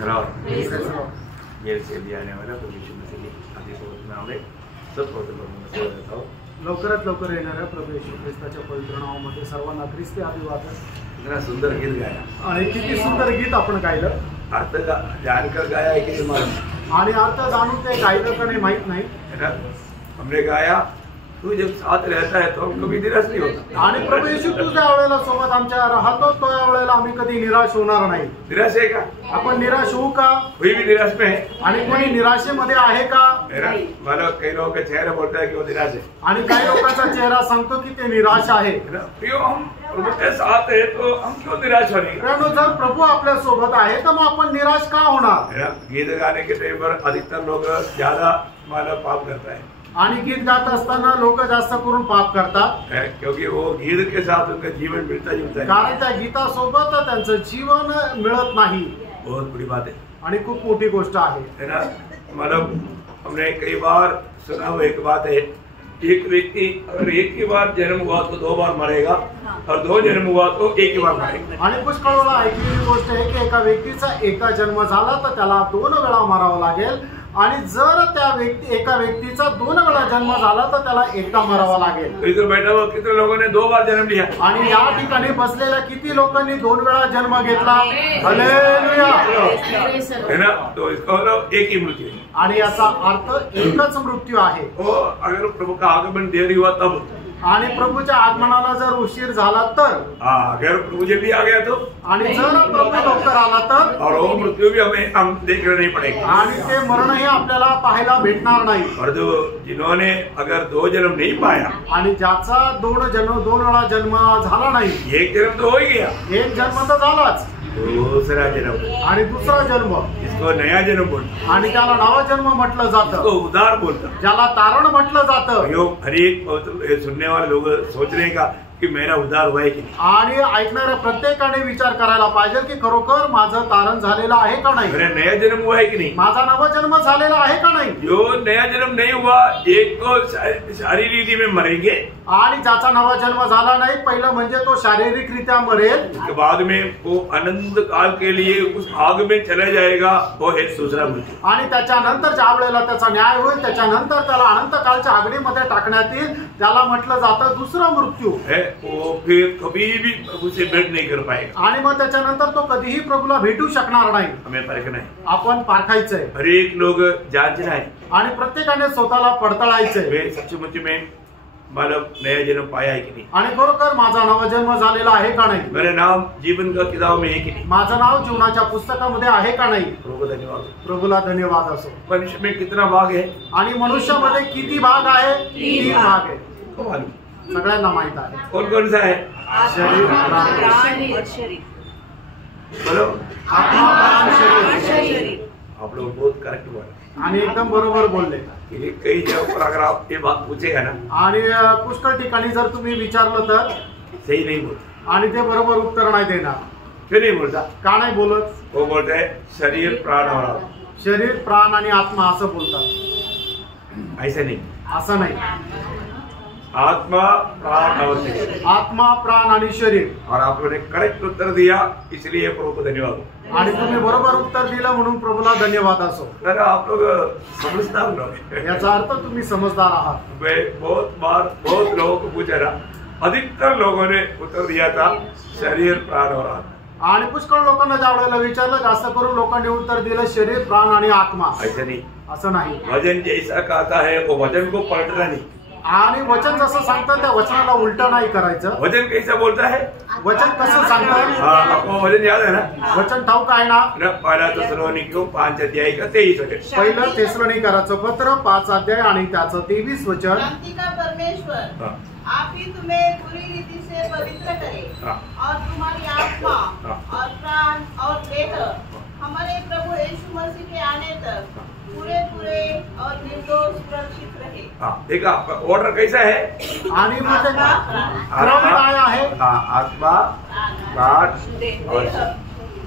Gel से भी आने वाला प्रभु यीशु मसीह के पवित्र नाम में सब पवित्र देता हूँ। लवकरात लवकर येणाऱ्या प्रभू येशू ख्रिस्ताच्या पवित्र नावामध्ये सर्वांना ख्रिस्ती अभिवादन। इतना सुंदर गीत गाया आणि किती सुंदर गीत आपण गायलं, अर्थ जानकर गाया है कि नहीं आणि अर्थ जाणून ते गायलं का नाही माहित नाही, है ना। हमने गाया तू जब साथ रहता है तो हम कभी निराश नहीं होता। आणि प्रभू येशू तू ज्या वेळेला सोबत आमच्या राहतो तो या वेळेला आम्ही कधी निराश होणार नाही। निराश है का? आपण निराश होऊ का? कोई भी निराश में है? आणि कोणी निराशेमध्ये आहे का? मला कई लोगों का चेहरा बोलता है कि वो निराश है, आणि काही लोकांचा चेहरा सांगतो की ते निराश आहे। प्रियो हम प्रभु के साथ है तो हम क्यों निराश होंगे? कारण जर प्रभु आपल्या सोबत आहे तर मग आपण निराश का होणार? है ना। गीत गाने के टाइम पर अधिकतर लोग ज्यादा माला पाप करता है, आणि गीत गात असताना लोक जास्त करून पाप करतात, क्योंकि वो गीत के साथ उनका जीवन मिलता जुलता है। कारण त्या गीतासोबत त्यांचं जीवन मिळत नाही। बहुत बड़ी बात है आणि खूप मोठी गोष्ट आहे, है ना। मतलब हमने कई बार सुना हुआ एक बात है, एक व्यक्ति अगर एक ही बार जन्म हुआ तो 2 बार मरेगा, और 2 जन्म हुआ तो एक ही बार मरेगा। आणि पुष्कळ वेळा ऐकलेली गोष्ट आहे की एका व्यक्तीचा एकदा जन्म झाला तर त्याला 2 वेळा मरावं लागेल, आणि जर त्या एका व्यक्तीचा 2 वेळा जन्म झाला तर त्याला एकदा मरावा लागेल। तो इधर बैठा हुआ कितने लोगों ने 2 बार जन्म लिया? आणि या ठिकाणी बसलेल्या किती लोकांनी 2 वेळा जन्म घेतला? हालेलुया, है ना। तो इसका मतलब एक ही मृत्यु है, आणि याचा अर्थ एकच मृत्यू आहे। वो अगर प्रभु का आगमन देरी हुआ तब, आणि प्रभूच्या आगमनाला जर उशीर झाला तर, अगर प्रभु जल्दी आ गया तो, आणि जर प्रभू लवकर आला तर, और वो मृत्यु भी हम देखना नहीं पड़ेगा, आणि ते मरणही आपल्याला पाहायला भेटणार नाही। और जो जिन्होंने अगर 2 जन्म नहीं पाया, आणि ज्याचा 2 वेळा जन्म झाला नाही, एक जन्म तो हो ही गया, एक जन्म तर झालाच, दूसरा जन्म आणि दुसरा जन्म, इसको नया जन्म बोलते, आणि त्याला नवा जन्म म्हटलं जातं, इसको उद्धार बोलता, ज्याला तारण म्हटलं जातं। हर एक सुनने वाले लोग सोचने का कि मेरा उद्धार हुआ है कि नहीं, आणि ऐकणाऱ्या प्रत्येकाने विचार करायला पाहिजे की खरोखर माझं तारण झालेलं आहे का नाही, मेरा नया जन्म हुआ है कि नहीं, माझा नवा जन्म झालेला आहे का नाही। जो नया जन्म नहीं हुआ एक तो शारीरिक रीति में मरेंगे, आणि ज्याचा नवा जन्म झाला नाही पहिलं म्हणजे तो शारीरिकरित्या मरेल, उसके बाद में वो अनंत काल के लिए उस आग में चला जाएगा, वो है दूसरा मृत्यू। आणि त्याच्यानंतर ज्या वेळेला त्याचा न्याय होईल त्याच्यानंतर त्याला अनंत काळच्या आगडीमध्ये टाकण्यात येईल, त्याला म्हटलं जातं दुसरा मृत्यू है। वो फिर कभी भी प्रभु से भेंट नहीं कर पाएगा, आणि मग त्याच्यानंतर तो कधीही प्रभूला भेटू शकणार नाही। हमें परखना है, आपण पारखायचंय, हर एक लोग जांचना है, आणि प्रत्येकाने स्वतःला पडताळायचंय, वे सचमुच में मतलब नया जन्म पाया है कि नहीं, आणि खरोखर माझा नवा जन्म झालेला आहे का नाही, मेरा नाम जीवन का किताब में है कि नहीं, माझं नाव जीवनाच्या पुस्तकामध्ये आहे का नाही। प्रभु को धन्यवाद। प्रभूला धन्यवाद असो। मनुष्य में कितना भाग है? आणि मनुष्यामध्ये किती भाग आहे? 3 भाग आहे, तो मालूम, सगळ्यांना माहित आहे। कौन कौन सा है? शरीर, प्राण, बोलो। आत्मा, प्राण, शरीर। आप लोग बहुत करेक्ट बोला, आणि एकदम बरोबर बोलले। कई जगह पर अगर आप ये बात पूछेगा ना, आणि पुष्कळ ठिकाणी जर तुम्ही विचारलं तर सही नहीं बोलता, आणि ते बरोबर उत्तर नाही देणार। क्यों नहीं बोलता? का नाही बोलत? वो बोलते हैं शरीर प्राण और आत्मा, शरीर, प्राण आणि आत्मा असं बोलतात। ऐसा नहीं, असं नाही, आत्मा प्राण और शरीर, आत्मा, प्राण आणि शरीर। और आप लोगों ने करेक्ट उत्तर दिया, इसलिए प्रभु को धन्यवाद। आणि तुम्ही बरोबर उत्तर दिलं म्हणून प्रभूला धन्यवाद असो। अरे आप लोग समझदार लोग, याचा अर्थ तुम्ही समजदार आहात। मैं बहुत लोगों को पूछा था, अधिकतर लोगों ने उत्तर दिया था शरीर प्राण और आत्मा। आणि पुष्कळ लोकांना ज्या वेळेला विचारलं जास्त करून लोकांनी उत्तर दिलं शरीर, प्राण आणि आत्मा। ऐसा नहीं, असं नाही। वचन जैसा कहता है वो वचन को पलटना नहीं, आणि वचन जसं सांगतं त्या वचनाला उलट नाही करायचं। वचन कैसा बोलता है? वचन कसं सांगतं? आपको वचन याद है ना? वचन ठाऊक आहे ना? पहला तेसलोनिकियों 5 अध्याय का 23 वचन, पहिलं तेसलोनिकराचं पत्र 5 अध्याय आणि त्याचं 23 वचन। शांति का परमेश्वर आप ही तुम्हें पूरी रीति से पवित्र करे, और तुम्हारी आत्मा और प्राण और देह हमारे प्रभु यीशु मसीह के आने तक पूरे और निर्दोष सुरक्षित रहे। देखा ऑर्डर कैसा है? आणि क्रम काय आहे? आत्मा, प्राण और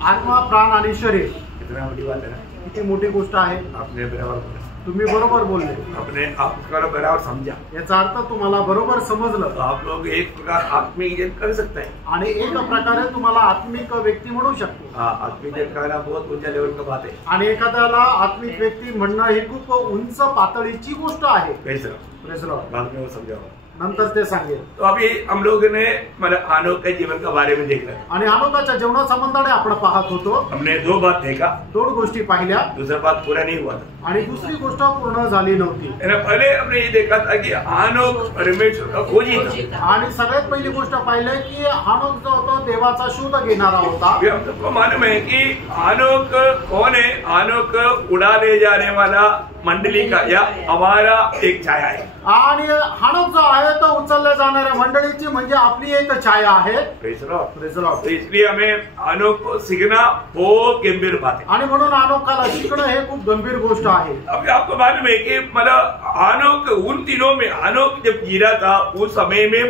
आत्मा, प्राण आणि शरीर। कितना बड़ी बात है ना, किती मोठी गोष्ट आहे। आपने बराबर, तुम्ही बरोबर बोलले, अपने आप को बराबर समझा, याचा अर्थ तुम्हाला बरोबर समजलं। तो आप लोग एक प्रकार आत्मिक जन कर सकते हैं, आणि एक प्रकारे तुम्हाला आत्मिक व्यक्ती म्हणू शकतो। आत्मिक कहना बहुत ऊंचा लेवल का बात है। आणि एखाद्याला आत्मिक व्यक्ती म्हणणं ही खूप उंच पातळीची गोष्ट आहे। Praise Lord. बाद में वो समझाऊंगा, नंतर ते सांगेल। तो अभी हम लोग ने मतलब हानोक के जीवन के बारे में देखा आणि हानोकाच्या जीवनासंबंधाने आपण पाहत होतो। हमने दो बात देखा, दोन गोष्टी पाहिल्या। दूसरा बात पूरा नहीं हुआ था आणि दुसरी गोष्ट पूर्ण झाली नव्हती। पहले हमने ये देखा था कि हानोक परमेश्वर का खोजी था। आणि सगळ्यात पहिली गोष्ट पाहिली की हानोक जो होता देवाचा शोध घेणारा होता। हम सबको मालूम है कि हानोक कौन है? हानोक उड़ा ले जाने वाला मंडली का या हमारा एक छाया है। आणि हानोक जो आहे तो उचलल्या जाणाऱ्या मंडळीची म्हणजे आपली एक छाया आहे। Praise Lord. तो इसलिए हमें हानोक को सीखना बहुत गंभीर बात है। आणि म्हणून हानोकाला शिकणं हे खूप गंभीर गोष्ट आहे। अब आपको मालूम है कि मतलब हानोक उन दिनों में, हानोक जब जी रहा था उस समय में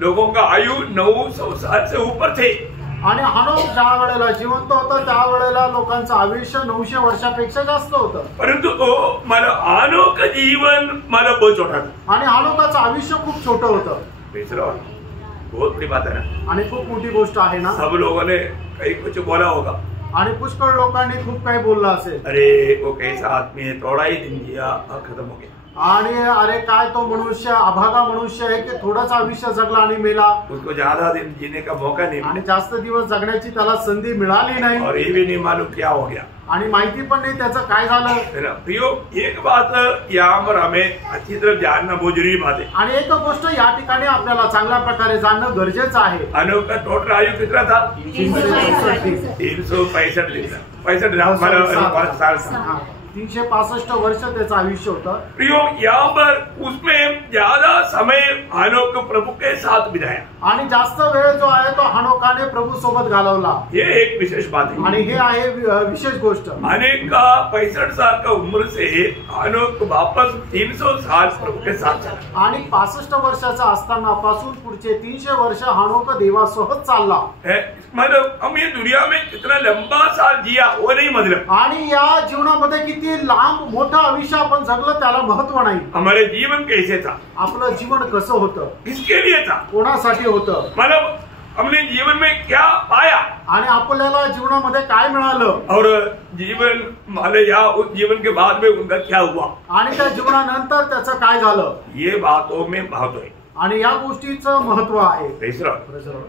लोगों का आयु 900 साल से ऊपर थे। आणि हानोक ज्या वेळेला जिवंत होता त्या वेळेला लोकांचं आयुष्य 900 वर्षापेक्षा जास्त होतं। परंतु तो मतलब हानोक जीवन मतलब बहुत छोटा था। आणि हानोकाचं आयुष्य खूप छोटं होतं। Praise Lord. बहुत बड़ी बात है ना, आणि खूप मोठी गोष्ट आहे ना। सब लोगों ने कहीं कुछ बोला होगा आणि पुष्कळ लोकांनी खूप काही बोललं असेल। अरे वो कैसा आदमी है, थोड़ा ही दिन जिया और खत्म हो गया। आणि अरे काय तो मनुष्य अभागा मनुष्य आहे की थोडंच आयुष्य जगला आणि मेला। उसको ज्यादा दिन जीने का मौका नहीं आणि जास्त दिवस जगण्याची त्याला संधी मिळाली नाही। और ये भी नहीं मालूम क्या हो गया, आणि माहिती पण नाही त्याचं काय झालं। प्रियो, एक बात यहाँ पर हमें अच्छी तरह जानना बहुत जरूरी बात है। आणि एक गोष्ट या ठिकाणी आपल्याला चांगल्या प्रकारे जाणणं गरजेचं आहे। हानोक का टोटल आयु कितना था? 365 दिन। 65 साल। 365 वर्ष त्याचं आयुष्य होतं। प्रियो, यहाँ पर उसमें ज्यादा समय हानोक प्रभु के साथ बिताया। आणि जास्त वेळ जो आहे तो हानोकाने प्रभू सोबत घालवला। ये एक विशेष बात है। आणि हे आहे विशेष गोष्ट। हानोक का 65 साल का उम्र से हानोक वापस 300 साल प्रभु के साथ चला। आणि 65 वर्षाचा असताना पासून पुढचे 300 वर्ष हानोक देवासोबत चालला। मतलब हम ये दुनिया में कितना लंबा साल जिया वो नहीं मतलब। आणि या जीवनामध्ये किती लांब मोठं आयुष्य आपण जगलं त्याला महत्व नाही। हमारे जीवन कैसे था? आपलं जीवन कसं होतं? किसके लिए था? कोणासाठी होतं? मतलब हमने जीवन में क्या पाया आणि आपल्याला जीवनामध्ये काय मिळालं और जीवन माले या उस जीवन के बाद में उनका क्या हुआ आणि त्या जीवनानंतर त्याचं काय झालं, ये बातों में महत्व है आणि या गोष्टीचं महत्व आहे।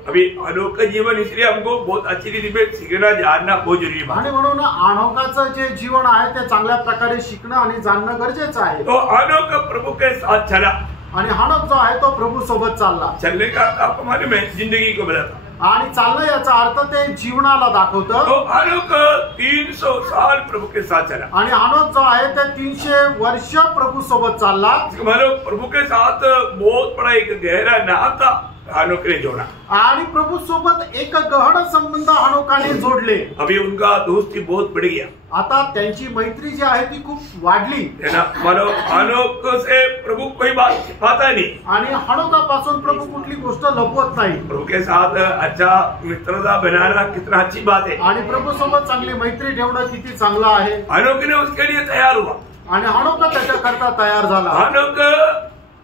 अभी हानोक का जीवन इसलिए हमको बहुत अच्छी रीति में सीखना जानना बहुत जरूरी बात है। आणि म्हणून हानोकाचं जे जीवन आहे ते चांगल्या प्रकारे शिकणं आणि जाणणं गरजेचं आहे। तो हानोक प्रभु के साथ चला आणि हानोक जो आहे तो प्रभू सोबत चालला। चलने का आपको मालूम है जिंदगी को बदलता आणि चालणं याचा अर्थ ते जीवनाला दाखवतं। तो हानोक 300 साल प्रभु के साथ चला आणि हानोक जो आहे ते 300 वर्ष प्रभू सोबत चालला। मतलब प्रभु के साथ बहुत बड़ा एक गहरा नाता हानोक ने जोड़ा आणि प्रभू सोबत एक गहन संबंध हानोकाने जोडले। अभी उनका दोस्ती बहुत बढ़ गया। आता त्यांची मैत्री जी आहे ती खूप वाढली है ना। मानो हानोक से प्रभु कोई बात छिपाता नहीं आणि हानोकापासून प्रभू कुठली गोष्ट लपवत नाही। प्रभु के साथ अच्छा मित्रता बनाना कितना अच्छी बात है आणि प्रभू सोबत चांगली मैत्री ठेवणं किती चांगलं आहे। हानोक ने उसके लिए तैयार हुआ आणि हानोक त्याच्याकरता तयार झाला। हानोक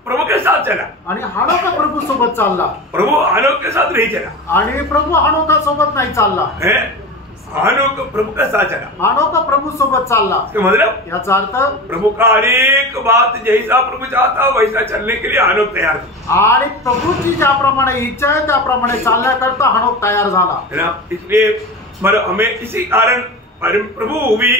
प्रभु के साथ चला आणि हानोक प्रभू सोबत चालला। प्रभु हानोक के साथ नहीं चला आणि प्रभू हानोका सोबत नाही चालला है। हानोक प्रभु के साथ चला, हानोक प्रभू सोबत चालला। मतलब याचा अर्थ प्रभु का हर एक बात जैसा प्रभु चाहता वैसा चलने के लिए हानोक तैयार था। आणि प्रभूची ज्याप्रमाणे इच्छा आहे त्याप्रमाणे चालण्याकरता हानोक तयार झाला है ना। इसलिए मतलब हमें इसी कारण प्रभु भी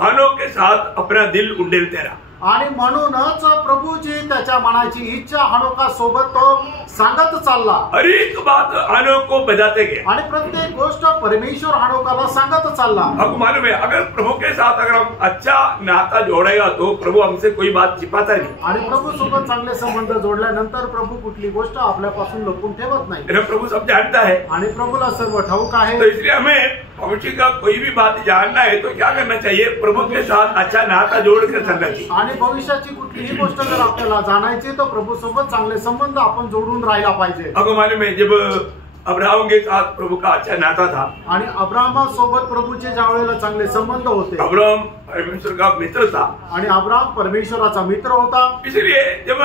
हानोक के साथ अपना दिल उंडेलते रहा। आणि म्हणूनच प्रभूची त्याच्या मनाची इच्छा हानोका सोबत तो सांगत चालला। हर एक बात हानोक को बताते गए आणि प्रत्येक गोष्ट परमेश्वर हानोकाला सांगत चालला। आपको मालूम है अगर प्रभु के साथ अगर हम अच्छा नाता जोड़ेगा तो प्रभु हमसे कोई बात छिपाता नहीं। आणि प्रभू सोबत चांगले संबंध जोडल्यानंतर प्रभू कुठली गोष्ट आपल्यापासून लपवून ठेवत नाही। प्रभु सब जानता है आणि प्रभूला सर्व ठाऊक आहे। तो इसलिए हमें भविष्य का कोई भी बात जानना है तो क्या करना चाहिए? प्रभु के साथ अच्छा नाता जोड़कर चलना चाहिए। आणि भविष्याची कुठलीही गोष्ट जर आपल्याला जाणायची तर प्रभू सोबत चांगले संबंध आपण जोडून राहायला पाहिजे। आपको मालूम है जब अब्राहम के साथ प्रभु का अच्छा नाता था। आणि अब्राहमासोबत प्रभूचे ज्या वेळेला चांगले संबंध होते, अब्राहम परमेश्वर का मित्र था आणि अब्राहम परमेश्वराचा मित्र होता। इसलिए जब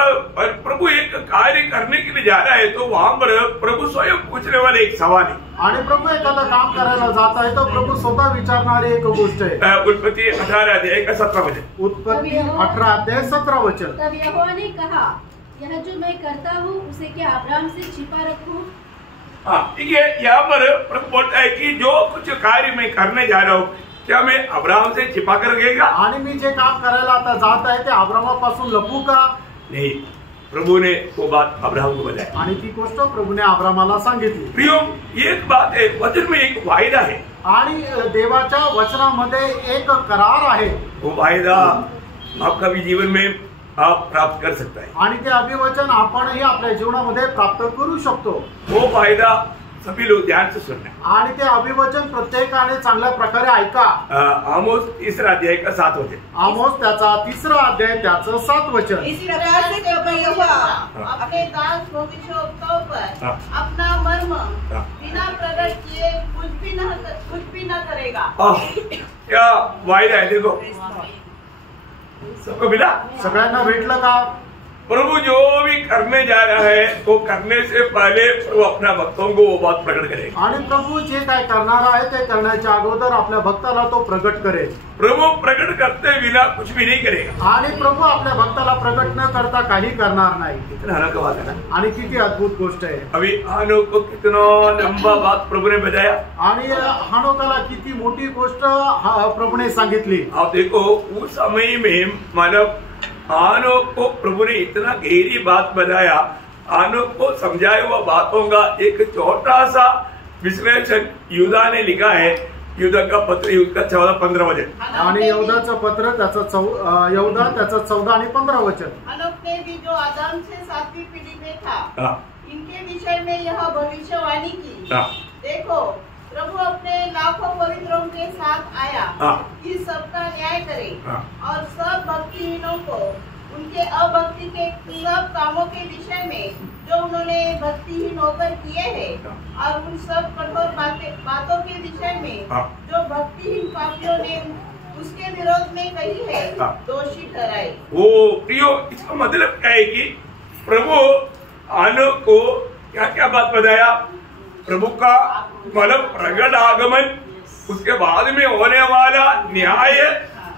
प्रभु एक कार्य करने के लिए जा रहा है तो वहां पर प्रभु स्वयं पूछने वाले एक सवाल है। आणि प्रभू एखादं काम करायला जात आहे तर प्रभू स्वतः विचारणारी एक गोष्ट आहे। उत्पत्ति 18 अध्याय का 17 वचन। उत्पत्ति 18 अध्याय 17 वचन। तब यहोवा ने कहा, यह जो मैं करता हूँ उसे क्या अब्राहम से छिपा रखूं? हाँ, देखिए यहाँ पर प्रभु बोलता है कि जो कुछ कार्य मैं करने जा रहा हूँ क्या मैं अब्राहम से छिपा कर गएगा? आणि मी जे काम करायला आता जात आहे ते अब्राहमापासून लपू का? नहीं, प्रभु ने वो बात अब्राहम को बताई आणि ती गोष्ट प्रभूने अब्राहमाला सांगितली। प्रियो, एक बात है, वचन में एक वायदा है आणि देवाच्या वचनामध्ये एक करार आहे। वो वायदा आपका भी जीवन में आप प्राप्त कर सकता है आणि ते अभिवचन आपणही आपल्या जीवनामध्ये प्राप्त करू शकतो। वो वायदा सभी लोग ध्यान से सुनना। आणि ते अभिवचन प्रत्येकाने चांगल्या प्रकारे ऐका। आमोस 3 अध्याय का 7 वचन। आमोस त्याचा 3 अध्याय त्याचं 7 वचन। इसी प्रकार से प्रभु यहोवा अपने दास भविष्यवक्ताओं पर अपना मर्म बिना प्रकट किए कुछ भी न करेगा। क्या वायदा है? देखो सबको मिला, सगळ्यांना भेटलं का? प्रभु जो भी करने जा रहा है वो करने से पहले प्रभु अपना भक्तों को वो बात प्रकट करेगा। आणि प्रभू जे काय करणार आहे ते करण्याच्या अगोदर आपल्या भक्ताला तो प्रकट करेल। प्रभु प्रकट करते बिना कुछ भी नहीं करेगा। आणि प्रभू आपल्या भक्ताला प्रकट न करता काही करणार नाही। कितना अनोखा बात है ना। आणि किती अद्भुत गोष्ट आहे। अभी हानोक को कितना लंबा बात प्रभु ने बताया आणि हानोकाला किती मोठी गोष्ट प्रभूने सांगितली। आप देखो उस समय में मानव हानोक को प्रभु ने इतना गहरी बात बताया। हानोक को समझाए हुआ बातों का एक छोटा सा विश्लेषण यूदा ने लिखा है। यूदा का पत्र, यूदा 14-15 वचन। आणि यहूदाचं पत्र त्याचं यहूदा त्याचं 14 आणि 15 वचन। हनोक ने भी जो आदम से 7वीं पीढ़ी में था, इनके विषय में यह भविष्यवाणी की, देखो प्रभु अपने लाखों पवित्रों के साथ आया कि सबका न्याय करे और सब भक्तिहीनों को उनके अभक्ति के सब कामों के विषय में जो उन्होंने भक्तिहीन होकर किए हैं और उन सब कठोर बातों के विषय में जो भक्तिहीन पापियों ने उसके विरोध में कही है, दोषी ठहराए। वो प्रियो, इसका मतलब क्या है कि प्रभु हानोक को क्या क्या बात बताया? प्रभु का मतलब प्रगट आगमन, उसके बाद में होने वाला न्याय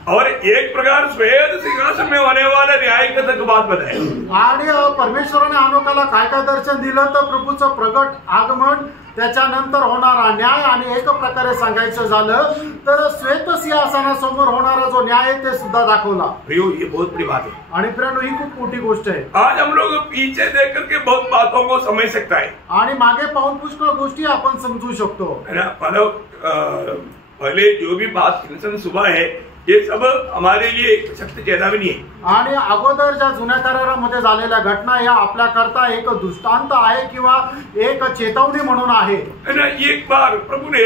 और एक प्रकार श्वेत सिंहासन में होने वाला न्याय तक बात बताए। आणि परमेश्वराने हानोकाला काय काय दर्शन दिलं तर प्रभूचं प्रगट आगमन, त्याच्यानंतर होणारा न्याय आणि एक प्रकारे सांगायचं झालं तर श्वेत सिंहासनासमोर होणारा जो न्याय ते सुद्धा दाखवला। प्रियो, ये बहुत बड़ी बात है। आणि प्रियो, ही खूप मोठी गोष्ट आहे। आज हम लोग पीछे देख करके बहुत बातों को समझ सकता है आणि मागे पाहून पुष्कळ गोष्टी आपण समजू शकतो, है ना। मतलब पहले जो भी बात सुबह है ये सब हमारे लिए एक सख्त चेतावनी है। आणि अगोदर ज्या जुन्या करारामध्ये झालेल्या घटना या आपल्या करता एक दृष्टांत आहे किंवा एक चेतावणी म्हणून आहे। एक बार प्रभु ने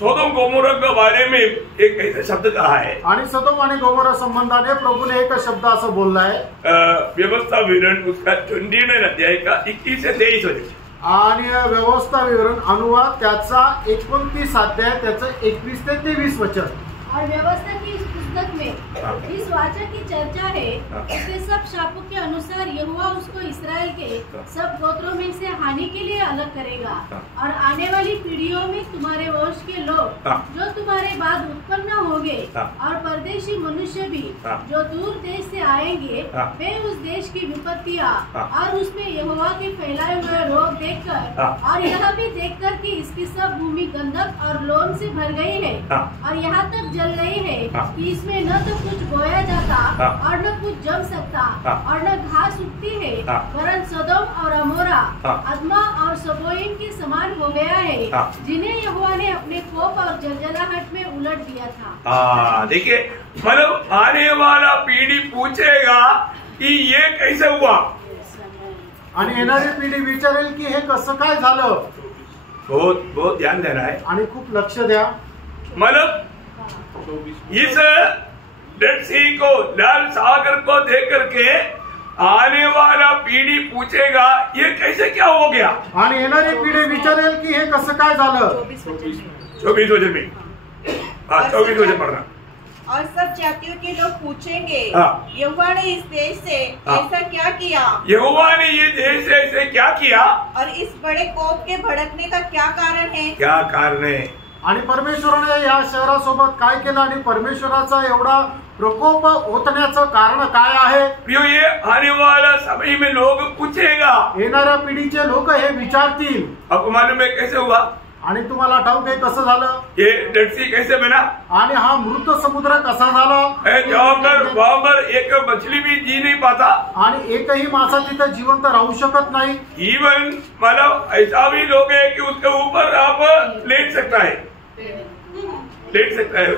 सोदोम गोमोरा के बारे में एक ऐसा शब्द कहा है। आणि सदोम आणि गोमोरा संबंधाने प्रभूने एक शब्द असं बोलला आहे। व्यवस्था विवरण उसका 29 अध्याय का 21 से 23 वचन। आणि व्यवस्था विवरण अनुवाद त्याचा 29 अध्याय त्याचं 21 ते 23 वचन। और व्यवस्था की इस पुस्तक में इस वाचा की चर्चा है, उसके सब शापों के अनुसार यहोवा उसको इस्राएल के सब गोत्रों में से हानि के लिए अलग करेगा और आने वाली पीढ़ियों में तुम्हारे वंश के लोग जो तुम्हारे बाद उत्पन्न होंगे और परदेशी मनुष्य भी जो दूर देश से आएंगे, वे उस देश की विपत्तियां और उसमें यहोवा के फैलाए हुए रोग देखकर और यह भी देखकर कि इसकी सब भूमि गंधक और लोम से भर गई है और यहाँ तक जल गई है कि इसमें न तो कुछ बोया जाता और न कुछ जम सकता और न घास उगती है, वरन सदोम और अमोरा अदमा और सबोइम के समान हो गया है, जिन्हें यहोवा ने अपने कोप और जलजलाहट में उलट दिया था। देखिए, मतलब आने वाला पीढ़ी पूछेगा कि ये कैसे हुआ, आणि येणारी पिढी विचारेल की हे कसं काय झालं। बहुत बहुत ध्यान देना है आणि खूप लक्ष द्या। मतलब इस डेड सी को, लाल सागर को देख करके आने वाला पीढ़ी पूछेगा ये कैसे क्या हो गया। आणि येणारी पिढी विचारेल की हे कसं काय झालं। 24 वचन में 24 वचन पढ़ना। और सब जातियों के लोग पूछेंगे यहोवा ने इस देश से ऐसा क्या किया, यहोवा ने ये देश से ऐसे क्या किया, और इस बड़े कोप के भड़कने का क्या कारण है। क्या कारण है। आणि परमेश्वराने या शहरासोबत काय केलं आणि परमेश्वराचा एवढा प्रकोप होतण्याचं कारण काय आहे। प्रियो, ये आने वाला समय में लोग पूछेगा, येणाऱ्या पिढीचे लोक हे विचारतील। आपको मालूम है कैसे हुआ। आणि तुम्हाला ठाऊक आहे कसं झालं, ये डेड सी कैसे बना, आणि हा मृत समुद्र कसा झाला। वहां पर एक मछली भी जी नहीं पाता, आणि एकही मासा तिथे जिवंत राहू शकत नाही। इवन मतलब ऐसा भी लोग है कि उसके ऊपर आप लेट सकता है,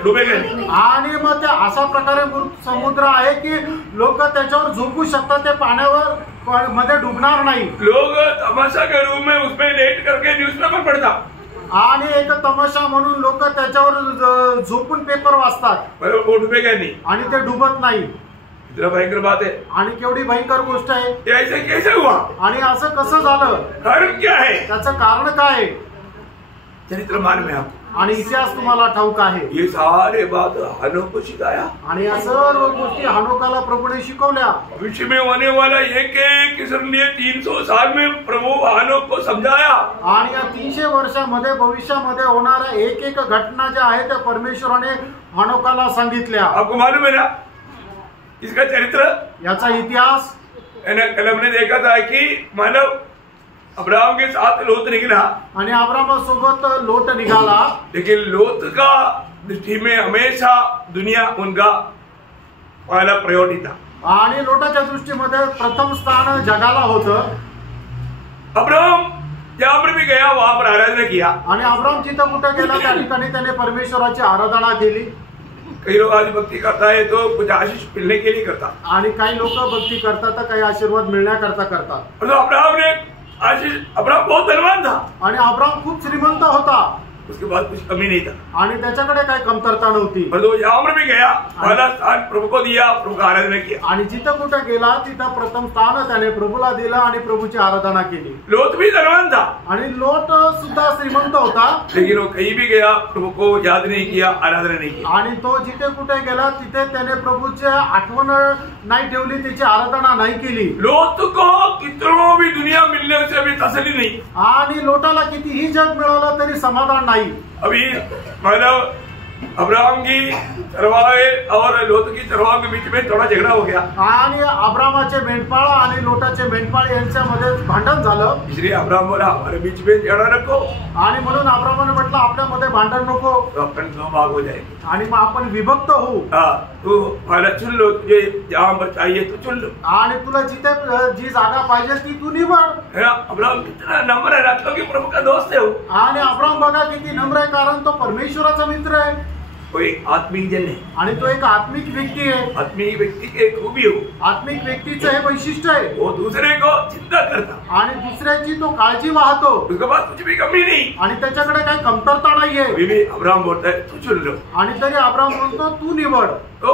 डूबेगा नहीं। आणि मग ते अशा प्रकारे मृत समुद्र आहे की लोक त्याच्यावर झोपू शकतात, ते पाण्यावर मध्ये डुबणार नाही। लोग तमाशा के रूप में उसमें लेट करके न्यूज़पेपर पढ़ता, आणि एक तमाशा म्हणून लोक त्याच्यावर झोपून पेपर वाचतात, वो डूबेगा नहीं। आणि ते डुबत नाही। इतना भयंकर बात है। आणि केवढी भयंकर गोष्ट आहे। ये ऐसे कैसे हुआ, आणि असं कसं झालं, कारण क्या है, त्याचं कारण काय आहे। चरित्र मान में आप आणि इतिहास तुम्हाला ठाऊक आहे। ये सारे बात हनोक को सिखाया, आणि या सर्व गोष्टी हनोकाला प्रभूने शिकवल्या। भविष्य में होने वाला एक इसलिए 300 साल में प्रभु हनोक को समझाया। आणि या 300 वर्षामध्ये भविष्यामध्ये होणाऱ्या एक एक घटना ज्या आहेत त्या परमेश्वराने हनोकाला सांगितल्या। आपको मालूम है ना इसका चरित्र, याचा इतिहास। कल हमने देखा था कि मानव अब्राहम के साथ लोत निकला, आणि अब्राहमासोबत लोट निघाला, लेकिन लोत का दृष्टि में हमेशा दुनिया उनका पहला प्रायोरिटी था। आणि लोटाच्या दृष्टीमध्ये प्रथम स्थान जगाला होतं। अब्राहम जहां पर भी गया वहां पर आराधना किया, आणि अब्राहम जिथं कुठे गेला त्या ठिकाणी त्याने परमेश्वराची आराधना केली। कई लोग आज भक्ति करता है तो कुछ आशीष मिलने के लिए करता, आणि काही लोक भक्ती करतात तर काही आशीर्वाद मिळण्याकरता करतात। तो अब्राहम ने आशीष, अब्राहम बहुत धनवान था, आणि अब्राहम खूप श्रीमंत होता, उसके बाद कुछ कमी नहीं था, आणि त्याच्याकडे काही कमतरता नव्हती। पर तो जहां पर भी गया पहला स्थान प्रभु को दिया, प्रभु का आराधना किया। आणि जिथं कुठे गेला तिथं प्रथम स्थान त्याने प्रभूला दिलं आणि प्रभूची आराधना केली। लोत भी धनवान था, आणि लोट सुद्धा श्रीमंत होता, लेकिन वो कहीं भी गया प्रभु को याद नहीं किया, आराधना नहीं किया। आणि तो जिथे कुठे गेला तिथे त्याने प्रभूची आठवण नाही ठेवली, त्याची आराधना नाही केली। लोत को कितनों भी दुनिया मिलने से भी तसल्ली नहीं, आणि लोटाला कितीही जग मिळालं तरी समाधान नाही। अभी मतलब अब्राहम की चरवाहे और लोत की चरवाहों के बीच में थोड़ा झगड़ा हो गया, आणि अब्रामाचे मेंढपाळ आणि लोटाचे मेंढपाळ यांच्यामध्ये भांडण झालं। इसलिए अब्राहम बोला हमारे बीच में झगड़ा रखो, आणि म्हणून अब्रामाने म्हटलं आपल्यामध्ये भांडण नको, तो अपन 2 भाग हो जाएंगे। आणि मग आपण विभक्त होऊ। तू मला चुन लो, तुझे जहां पर चाहिए तो चुन लो, आणि तुला जिथे जी जागा पाहिजे ती तू निवड। है ना। अब्राहम कितना नम्र है, रातों की प्रभु का दोस्त है वो। आणि अब्राम बघा किती नम्र आहे, कारण तो परमेश्वराचा मित्र आहे। कोई आत्मिक जन है, आणि तो एक आत्मिक व्यक्ती आहे। आत्मिक व्यक्ति के खूबी हो, आत्मिक व्यक्तीचं हे वैशिष्ट्य आहे, वो दूसरे को चिंता करता, आणि दुसऱ्याची तो काळजी वाहतो, उसके पास कुछ भी कमी नहीं। आणि त्याच्याकडे काही कमतरता नाहीये। अभी भी अब्राहम बोलता है तू चुन लो, आणि तरी अब्राम म्हणतो तू निवड। तो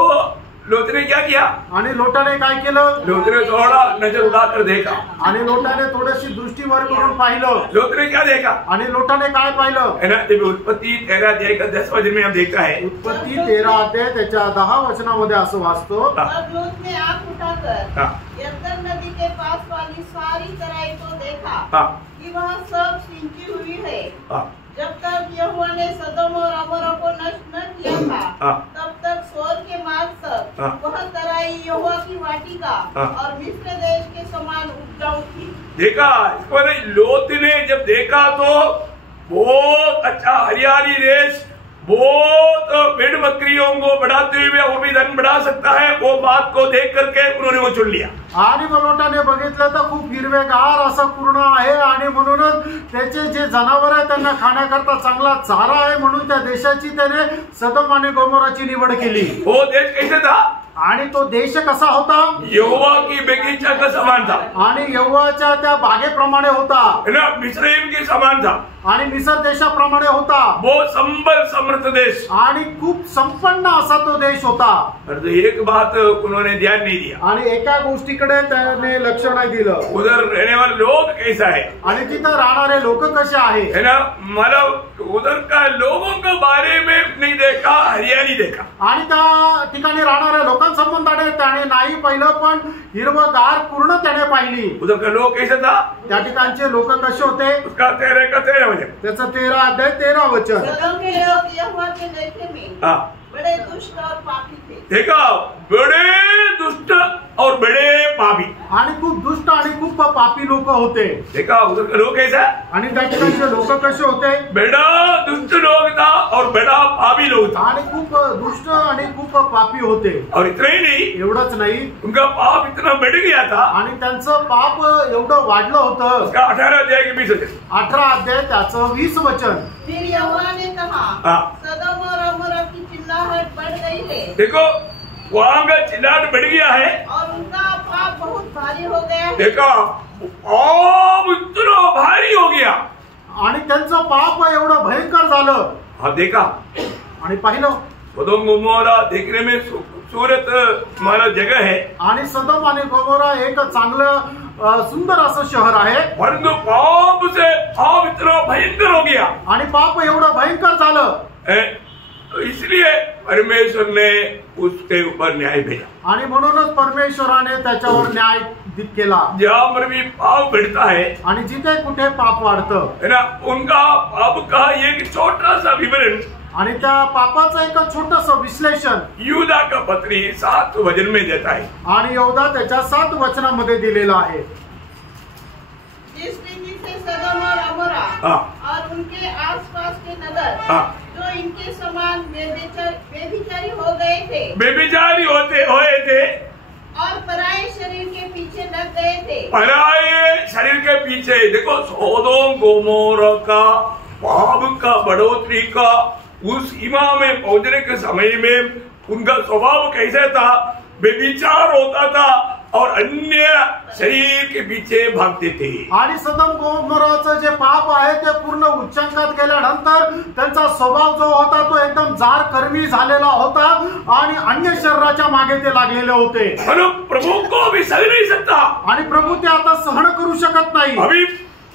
लोत ने क्या किया, आणि लोटाने काय केलं, लोत ने थोड़ा नजर उड़ाकर देखा, आणि लोटाने थोडीशी दृष्टी वर करून पाहिलं। लोत ने क्या देखा, आणि लोटाने काय पाहिलं, है ना। जब उत्पत्ति 13 अध्याय का 10 वचन में हम देखता है, उत्पत्ती 13 अध्याय त्याच्या 10 वचनामध्ये असं वाचतो। तब लोत ने आंख उठाकर हाँ। यरदन नदी के पास वाली सारी तराई को देखा हाँ। कि वह सब सिंची हुई है। हाँ। जब तक यहोवा ने सदोम और अमोरा को नष्ट न किया था, हाँ। तब तक सोर के मार्ग तक हाँ। वह तराई यहोवा की वाटिका हाँ। और मिस्र देश के समान उपजाऊ थी। देखा इसको नहीं, लोत ने जब देखा तो बहुत अच्छा हरियाली रेस, बहुत भेड़ बकरियों को बढ़ाते हुए वो भी धन बढ़ा सकता है, वो बात को देख करके उन्होंने वो चुन लिया। आणि मग लोटाने बघितलं तर खूप हिरवेगार असं पूर्ण आहे, आणि म्हणूनच त्याचे जे जनावर आहे त्यांना खाण्याकरता चांगला चारा आहे, म्हणून त्या देशाची त्याने सदोम आणि गोमोराची निवड केली। वो देश कैसे था, आणि तो देश कसा होता? यहोवा की बगीचा का समान था, आणि यहोवाच्या त्या बागेप्रमाणे होता, है ना, मिस्रैम के समान था, आणि मिसर देशाप्रमाणे होता, वो संबल समृद्ध देश। आणि खूप संपन्न असा तो देश होता। और एक बात उन्होंने ध्यान नहीं दिया, आणि एका गोष्टीकडे त्याने लक्ष नाही दिलं, उधर रहने वाले लोग कैसा है, आणि तिथं राहणारे लोक कसे आहेत, है ना, मतलब उधर का लोगों के बारे में नहीं देखा, हरियाली देखा। आणि त्या ठिकाणी राहणाऱ्या लोकांसंबंधाने त्याने नाही पाहिलं, पण हिरवगार पूर्ण त्याने पाहिली। उधर का लोग कैसा था, त्या ठिकाणचे लोक कसे होते? उसका 13 का 13 वचन। त्याचं 13 अध्याय 13 वचन। सदोम के लोग यहोवा के देखे में हाँ, बड़े दुष्ट और पापी थे। देखा, बड़े दुष्ट और बड़े पापी। आणि खूप दुष्ट आणि खूप पापी लोक होते। देखा उधर का लोग कैसा, आणि त्या ठिकाणचे लोक कसे होते? बड़ा दुष्ट लोग था और बड़ा पापी लोग था। आणि खूप दुष्ट आणि खूप पापी होते। और इतना ही नहीं, एवढंच नाही, उनका पाप इतना बढ़ गया था, आणि त्यांचं पाप एवढं वाढलं होतं। उसका 18 अध्याय के 20 वचन। 18 अध्याय त्याचं 20 वचन। फिर यहोवा ने कहा, हाँ। सदोम और अमोरा की चिल्लाहट बढ़ गई है देखो वहां का चिल्लाहट बढ़ गया है, और उनका पाप बहुत भारी हो गया है। देखा पाप इतना भारी हो गया, आणि त्यांचं पाप एवढं भयंकर झालं। हाँ देखा, आणि पाहिलं, सदोम गोमोरा देखने में खूबसूरत हमारा जगह है, आणि सदोम आणि गोमोरा एक चांगलं सुंदर असं शहर आहे, परंतु पाप से पाप इतना भयंकर हो गया, आणि पाप एवढं भयंकर झालं, तो इसलिए परमेश्वर ने उसके ऊपर न्याय भेजा। आणि म्हणूनच परमेश्वराने त्याच्यावर न्याय केला। जहाँ पर भी पाप बढ़ता है, आणि जिथे कुठे पाप वाढतं, है ना, उनका पाप का एक छोटा सा विवरण आणि त्या पापाचं एक छोटंसं विश्लेषण यूदा का पत्री 7 वचन में देता है। आणि यहोदा त्याच्या 7 वचनामध्ये दिलेला आहे। जिस रीति से सदोम और अमोरा हाँ। और उनके आसपास के नगर हाँ। जो इनके समान बेभिचारी हो गए थे, बेबिचारी होए थे और पराये शरीर के पीछे लग गए थे, पराये शरीर के पीछे। देखो सोदोम गोमोरा का पाप का बढ़ोतरी का उस सीमा में पहुंचने के समय में उनका स्वभाव कैसा था, बेविचार होता था और अन्य शरीर के पीछे भागते थे। आणि सदोम गोमोराचं जे पाप आहे ते पूर्ण उच्चांकात गेल्यानंतर त्यांचा स्वभाव जो होता तो एकदम जार कर्मी झालेला होता, आणि अन्य शरीराच्या मागे ते लागलेले होते। प्रभु को भी सह नहीं सकता, आणि प्रभू ते आता सहन करू शकत नाही। अभी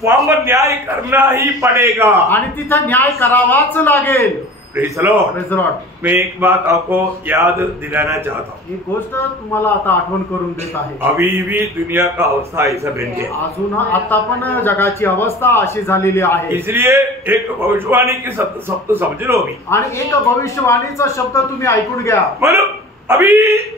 वहां पर न्याय करना ही पड़ेगा, आणि तिथे न्याय करावाच लागेल। Praise the Lord. Praise the Lord. मैं एक बात आपको याद दिलाना चाहता हूँ, एक गोष्ट तुम्हाला आता आठवण करून देत आहे। अभी भी दुनिया का अवस्था ऐसा बन गया, अजून आता पण जगाची अवस्था अशी झालेली आहे। इसलिए एक भविष्यवाणी की शब्द समझ लो अभी, आणि एक भविष्यवाणीचा शब्द तुम्ही ऐकून घ्या। मतलब अभी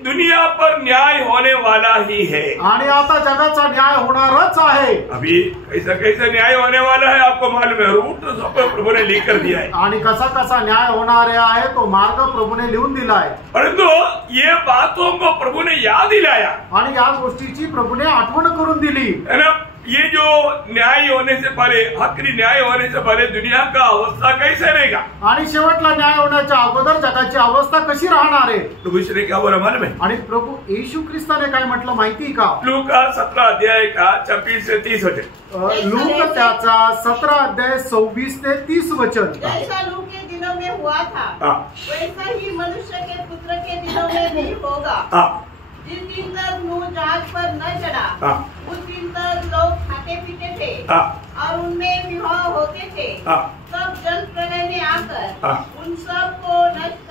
दुनिया पर न्याय होने वाला ही है, आणि आता जगाचा न्याय होणारच आहे। अभी कैसा कैसा न्याय होने वाला है आपको मालूम है, रूट तो सब प्रभु ने लिख कर दिया है, आणि कसा कसा न्याय होणार आहे तो मार्ग प्रभूने लिहून दिलाय। परंतु ये बातों को प्रभु ने याद दिलाया, आणि या गोष्टीची प्रभूने आठवण करून दिली, है ना। ये जो न्याय होने से पहले, आखिरी न्याय होने से पहले दुनिया का अवस्था कैसे रहेगा, आणि शेवटला न्याय होण्याच्या अगोदर जगाची अवस्था कशी राहणार आहे। प्रभु ने क्या बोला मालूम है, आणि प्रभू येशू ख्रिस्ताने काय म्हटलं माहिती का? लूका 17 अध्याय का 26 से 30 वचन। लूक त्याचा 17 अध्याय 26 ते 30 वचन। जैसा लूत के दिनों में हुआ था, हाँ। वैसा ही मनुष्य के पुत्र के दिनों में भी होगा। हाँ। जिस दिन तक नूह जहाज पर न चढ़ा, हाँ। उस दिन तक लोग खाते पीते थे, हाँ। और उनमें विवाह होते थे। हाँ। तब जल प्रलय ने आकर हाँ। उन सब को नष्ट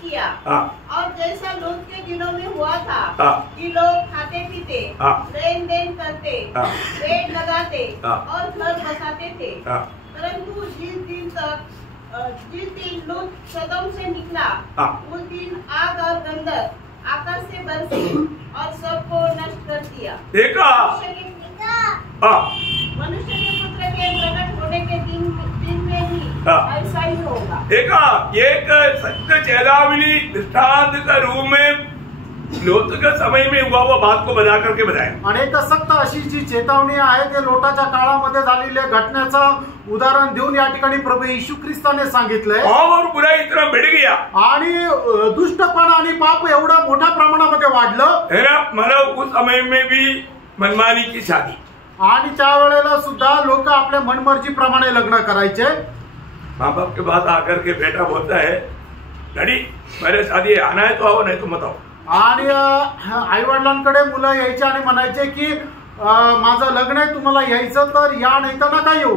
किया। हाँ। और जैसा लूत के दिनों में हुआ था, हाँ। कि लोग खाते पीते, हाँ। लेन देन करते, हाँ। पेड़ लगाते, हाँ। और घर बसाते थे। हाँ। परंतु जिस दिन लूत सदोम से निकला, हाँ। उस दिन आग और गंधक आकाश से बरसी और सबको नष्ट कर दिया। देखा, मनुष्य के पुत्र के प्रकट होने के दिन में भी हाँ। ऐसा ही होगा। देखा, एक सत्य चेतावनी दृष्टांत के रूप में लोट के समय में हुआ वो बात को बना करके बताया। आणि एक सक्त अशी जी चेतावणी आहे ते लोटाच्या काळामध्ये झालेल्या घटनेचं उदाहरण देऊन या ठिकाणी प्रभू येशू ख्रिस्ताने सांगितलंय। पाप और बुराई इतना बढ़ गया आणि दुष्टपणा आणि पाप एवढ्या मोठ्या प्रमाणामध्ये वाढलं है ना, मतलब उस समय में भी मनमानी की शादी, आणि त्यावेळेला सुद्धा लोक आपल्या मनमर्जी प्रमाणे लग्न करायचे। माँ बाप के पास आकर के बेटा बोलता है डैडी मेरे शादी है, आना है तो आओ, नहीं तो मत आओ। आणि आई वडिलांकडे मुलं यायचे आणि म्हणायचे की माझं लग्न आहे, तुम्हाला यायचं तर या, नाही तर नका येऊ।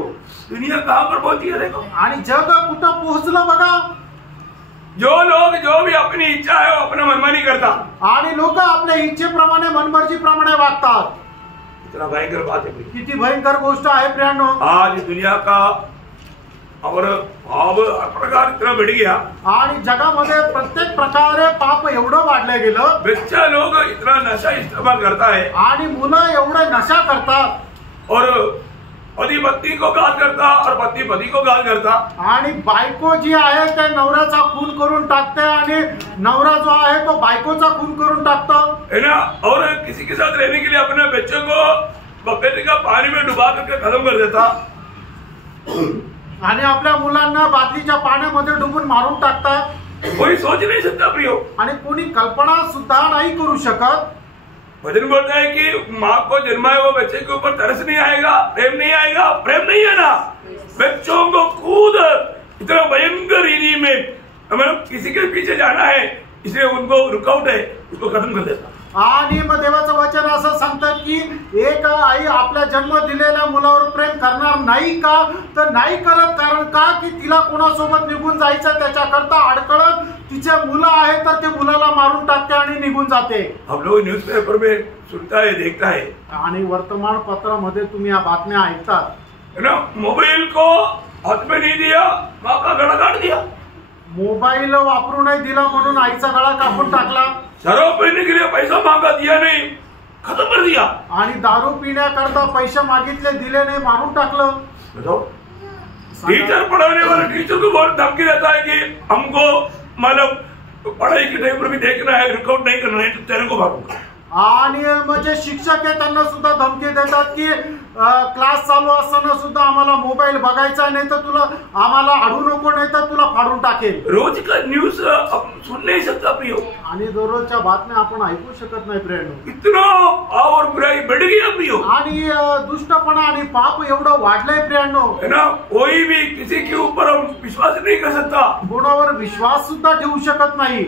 दुनिया कहाँ पर पहुंची है देखो, आणि जग कुठं पोहोचलं बघा। जो लोग जो भी अपनी इच्छा है वो अपना मनमानी करता, आणि लोक आपल्या इच्छेप्रमाणे मनमर्जी प्रमाणे वागतात। इतना भयंकर बात है। किती भयंकर गोष्ट आहे प्रियांनो। आज दुनिया का और भाव हर प्रकार इतना बढ़ गया, आणि जगामध्ये प्रत्येक प्रकारे पाप एवढं वाढलं गेलं, बच्चा लोग इतना नशा इस्तेमाल करता है, आणि मुलं एवढे नशा करतात, और पति पत्नी को गाल करता और पति पति को गाल करता, आणि बायको जी आहे ते नवऱ्याचा खून करून टाकते, आणि नवरा जो आहे तो बायकोचा खून करून टाकतो, है ना। और किसी के साथ रहने के लिए अपने बच्चों को बकेट का पानी में डुबा करके खत्म कर देता, आणि आपल्या मुलांना बादलीच्या पाण्यामध्ये डुबून मारून टाकतात। कोई सोच नहीं सकता प्रियो, आणि कोणी कल्पना सुद्धा नाही करू शकत। भजन बोलता है कि माँ को जन्माए वो बच्चे के ऊपर तरस नहीं आएगा, प्रेम नहीं आएगा, प्रेम नहीं है ना। बच्चों को खुद इतना भयंकर रीति में हमें किसी के पीछे जाना है, इसलिए उनको रुकआउट है, उसको खत्म कर देता। आणि मग देवाचं वचन असं सांगतात की एक आई आपल्या जन्म दिलेल्या मुलावर प्रेम करणार नाही का, तर नाही करत, कारण का की तिला कोणासोबत निघून जायचं त्याच्याकरता अडकळत तिचे मुलं आहे तर ते मुलाला मारून टाकते आणि निघून जाते। हम लोग न्यूज़पेपर में सुनता है, देखता है, आणि वर्तमानपत्रामध्ये तुम्ही या बातम्या ऐकतात, है ना। मोबाइल को हाथ में नहीं दिया, माँ का गला काट दिया। मोबाईल वापरू नाही दिला म्हणून आईचा गळा कापून टाकला, शराब पीने के लिए पैसा मांगा, दिया नहीं, खत्म कर दिया। आणि दारू पिण्याकरता पैसे मागितले, दिले नाही, मारून टाकलं। बताओ, टीचर पढ़ाने वाले टीचर को बहुत धमकी देता है कि हमको मतलब पढ़ाई के टाइम पर भी देखना है, रिकॉर्ड नहीं करना है तो तेरे को मारूंगा। आणि म्हणजे शिक्षक आहे त्यांना सुद्धा धमकी देतात की क्लास चालू असताना सुद्धा आम्हाला मोबाईल बघायचा नाही तर तुला आम्हाला अडू नको, नाही तर तुला फाडून टाकेल। रोज का न्यूज सुन नहीं सकता प्रियो, आणि दररोजच्या बातम्या आपण ऐकू शकत नाही प्रियो। इतना और बुराई बढ़ गया प्रियो, आणि दुष्टपणा आणि पाप एवढं वाढलंय प्रियांनो, है ना। कोई भी किसी के ऊपर हम विश्वास नहीं कर सकता, कोणावर विश्वास सुद्धा ठेवू शकत नाही।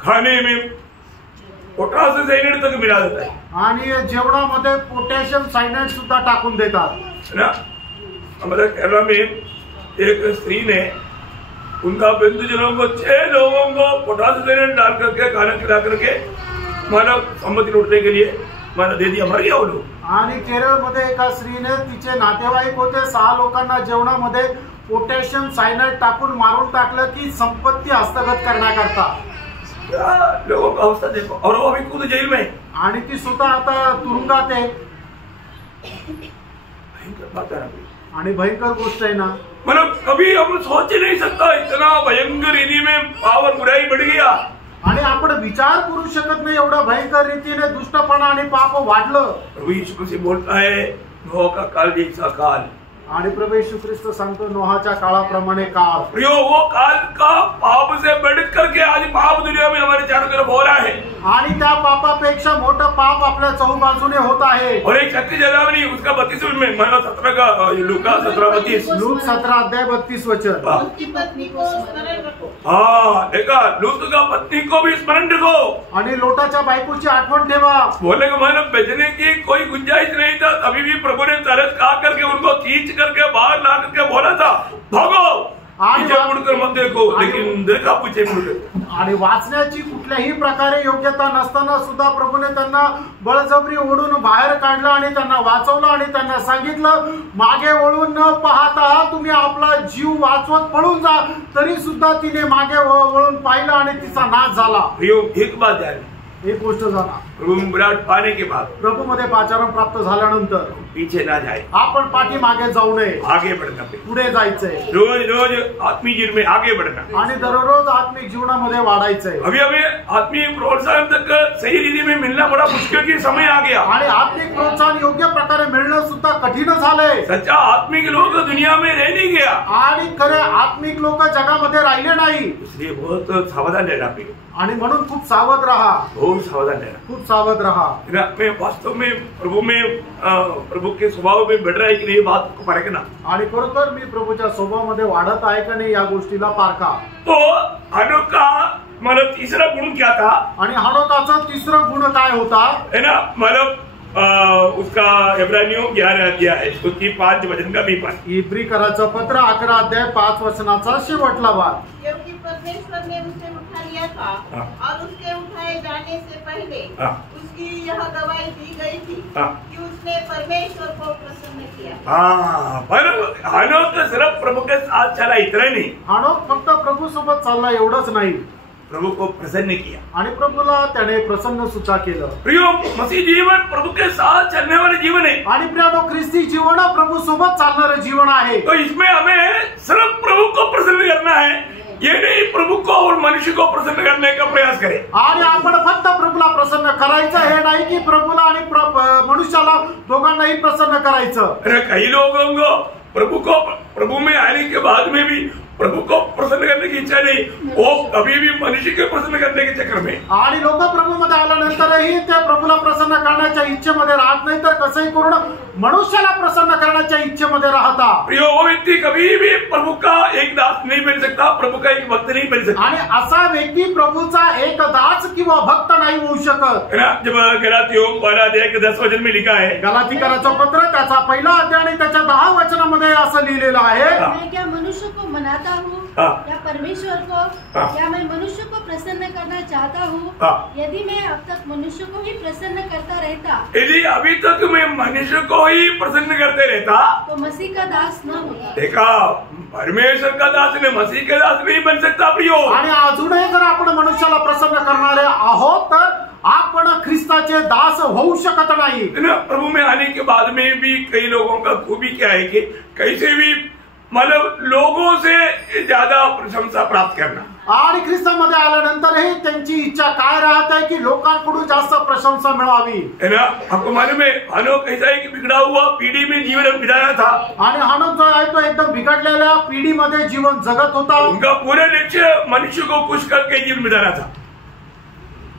खाने में पोटासियम साइनाइड तक मिला देता है, आणि जेवणामध्ये पोटॅशियम सायनाइड सुद्धा टाकून देतात, है ना। हमारे केरला में एक स्त्री ने उनका बंधुजनों को 6 लोगों को पोटासियम साइनाइड डाल करके खाना खिला करके मानव सम्मति लूटने के लिए माना दे दिया, मर गया वो लोग। आणि केरळमध्ये एका स्त्रीने तिचे नातेवाईक होते 6 लोकांना जेवणामध्ये पोटॅशियम सायनाइड टाकून मारून टाकलं की संपत्ती हस्तगत करण्याकरता। लोगों का अवस्था देखो, और वो अभी खुद जेल में, आणि ती स्वतः आता तुरुंगात आहे। भयंकर बात है, आणि भयंकर गोष्ट आहे ना। मतलब कभी हम सोच ही नहीं सकता इतना भयंकर रीति में पावर बुराई बढ़ गया, आणि आपण विचार करू शकत नाही एवढ्या भयंकर रीतीने दुष्टपणा आणि पाप वाढलं। प्रभु यीशु मसीह बोलता है नोह का काल जैसा काल, आणि प्रभू येशू ख्रिस्त सांगतो नोहाच्या काळाप्रमाणे काळ। प्रियो वो काल का पाप से बढ़ करके आज पाप दुनिया में हमारे चारों तरफ हो रहा है, आणि त्या पापापेक्षा मोठं पाप आपल्या चहूबाजूने होत आहे। और एक शक्ति जलावनी उसका 32 में माना 17 का लूका 17:32, लूक 17:32 वचन। उसकी पत्नी को स्मरण रखो। हाँ देखा, लूत का पत्नी को भी स्मरण रखो। आणि लोटाच्या बायकोची आठवण ठेवा। बोलने का मतलब बचने की कोई गुंजाइश नहीं था, तभी भी प्रभु ने तरस खा करके उनको खींच करके बाहर ला करके बोला था भागो, पीछे मुड़कर मत देखो, लेकिन देखा पीछे मुड़कर। आणि वाचण्याची कुठल्याही प्रकारे योग्यता नसताना सुद्धा प्रभूने त्यांना बळजबरी ओढून बाहेर काढलं आणि त्यांना वाचवलं आणि त्यांना सांगितलं मागे वळून न पाहता तुम्ही आपला जीव वाचवत पळून जा। तरी सुद्धा तिने मागे वळून पाहिलं आणि तिचा नाश झाला। एक बात आहे, एक गोष्ट झाला, प्रभु में विराट पाने के बाद प्रभू मध्ये पाचारण प्राप्त झाल्यानंतर पीछे ना जाए, आपण पाठीमागे जाऊ नये, आगे बढ़ना पे पुढे जायचंय, रोज रोज आत्मीय जीवन में आगे बढ़ना। आणि दररोज आत्मिक जीवनामध्ये वाढायचंय। अभी हमें आत्मीय प्रोत्साहन तक सही रीति में मिलना बड़ा मुश्किल की समय आ गया, आणि आत्मिक प्रोत्साहन योग्य प्रकारे मिळणं सुद्धा कठीण झालंय। सच्चा आत्मिक लोग दुनिया में रह नहीं गया, आणि खरे आत्मिक लोक जगामध्ये राहिले नाही, इसलिए बहुत सावधान रहना पड़ेगा। आणि म्हणून खूप सावध राहा, बहुत सावधान रहना। खूप सावध राहा। मैं वास्तव में प्रभु के स्वभाव में बढ़ रहा है कि नहीं, बात को परखना। आणि खरोखर मी प्रभूच्या स्वभावामध्ये वाढत आहे का नाही या गोष्टीला पारखा। तो अनोखा मतलब तीसरा गुण क्या था? आणि हनोकाचा तिसरा गुण काय होता? है ना, मतलब उसका इब्रानियों 11 अध्याय है, उसकी 5 वचन का भी पाठ। इब्रीकराचं पत्र 11 अध्याय 5 वचनाचा शेवटला भाग। क्योंकि परमेश्वर ने उसे उठा लिया था और उसके उठाए जाने से पहले उसकी यह गवाही दी गई थी कि उसने परमेश्वर को प्रसन्न किया। हाँ, पर हनोक सिर्फ प्रभु के साथ चला इतना नहीं, हनोक फक्त प्रभू सोबत चालला एवढंच नाही, प्रभु को प्रसन्न किया आणि प्रभूला त्याने प्रसन्न सुद्धा केलं। प्रियो, मसीह जीवन प्रभु के साथ चलने वाले जीवन है, आणि प्रियानो, ख्रिस्ती जीवन प्रभू सोबत चालणारे जीवन आहे। तो इसमें हमें सिर्फ प्रभु को प्रसन्न करना है, ये नहीं प्रभु को और मनुष्य को प्रसन्न करने का प्रयास करें। आणि आपण फक्त प्रभूला प्रसन्न करायचं हे नाही की प्रभूला आणि मनुष्याला दोघांनाही प्रसन्न करायचं। अरे कई लोगों को प्रभु में आने के बाद में भी प्रभु को प्रसन्न करने की इच्छा नहीं, वो कभी भी मनुष्य को प्रसन्न करने के चक्कर में, आणि लोक प्रभूमध्ये आल्यानंतरही ते प्रभूला प्रसन्न करण्याच्या इच्छेमध्ये राहत नाही, तर कसंही करून मनुष्याला प्रसन्न करण्याच्या इच्छेमध्ये राहतात। प्रियो, वो व्यक्ति कभी भी प्रभु का एक दास नहीं बन सकता, प्रभु का एक भक्त नहीं बन सकता। आणि असा व्यक्ती प्रभूचा एक दास किंवा भक्त नाही होऊ शकत। है ना, जब गलातियों 12 अध्याय के 10 वचन में लिखा है, गलातीकराचं पत्र त्याचा 1 अध्याय आणि त्याच्या 10 वचनामध्ये असं लिहिलेलं आहे, मैं क्या मनुष्य को मनाता हूँ या परमेश्वर को, या मैं मनुष्य को प्रसन्न करना चाहता हूँ? यदि मैं अब तक मनुष्य को ही प्रसन्न करता रहता, यदि अभी तक मैं मनुष्य को ही प्रसन्न करते रहता, तो मसीह का दास न होता। देखा, परमेश्वर का दास ने मसीह का दास नहीं बन सकता। प्रियो, आणि अजूनही जर आपण मनुष्याला प्रसन्न करणारे आहोत तर आपण ख्रिस्ताचे दास होऊ शकत नाही। प्रभु में आने के बाद में भी कई लोगों का खूबी क्या है कि कैसे भी मतलब लोगों से ज्यादा प्रशंसा प्राप्त करना, आणि ख्रिस्तामध्ये आल्यानंतरही त्यांची इच्छा काय राहत आहे की लोकांकडून जास्त प्रशंसा मिळावी। है ना, आपको मालूम है हनोक ऐसा है कि बिगड़ा हुआ पीढ़ी में जीवन बिताया था, आणि हनोक जो आहे तो एकदम बिघडलेल्या पिढीमध्ये जीवन जगत होता। उनका पूरा लक्ष्य मनुष्य को खुश करके जीवन बिताना था,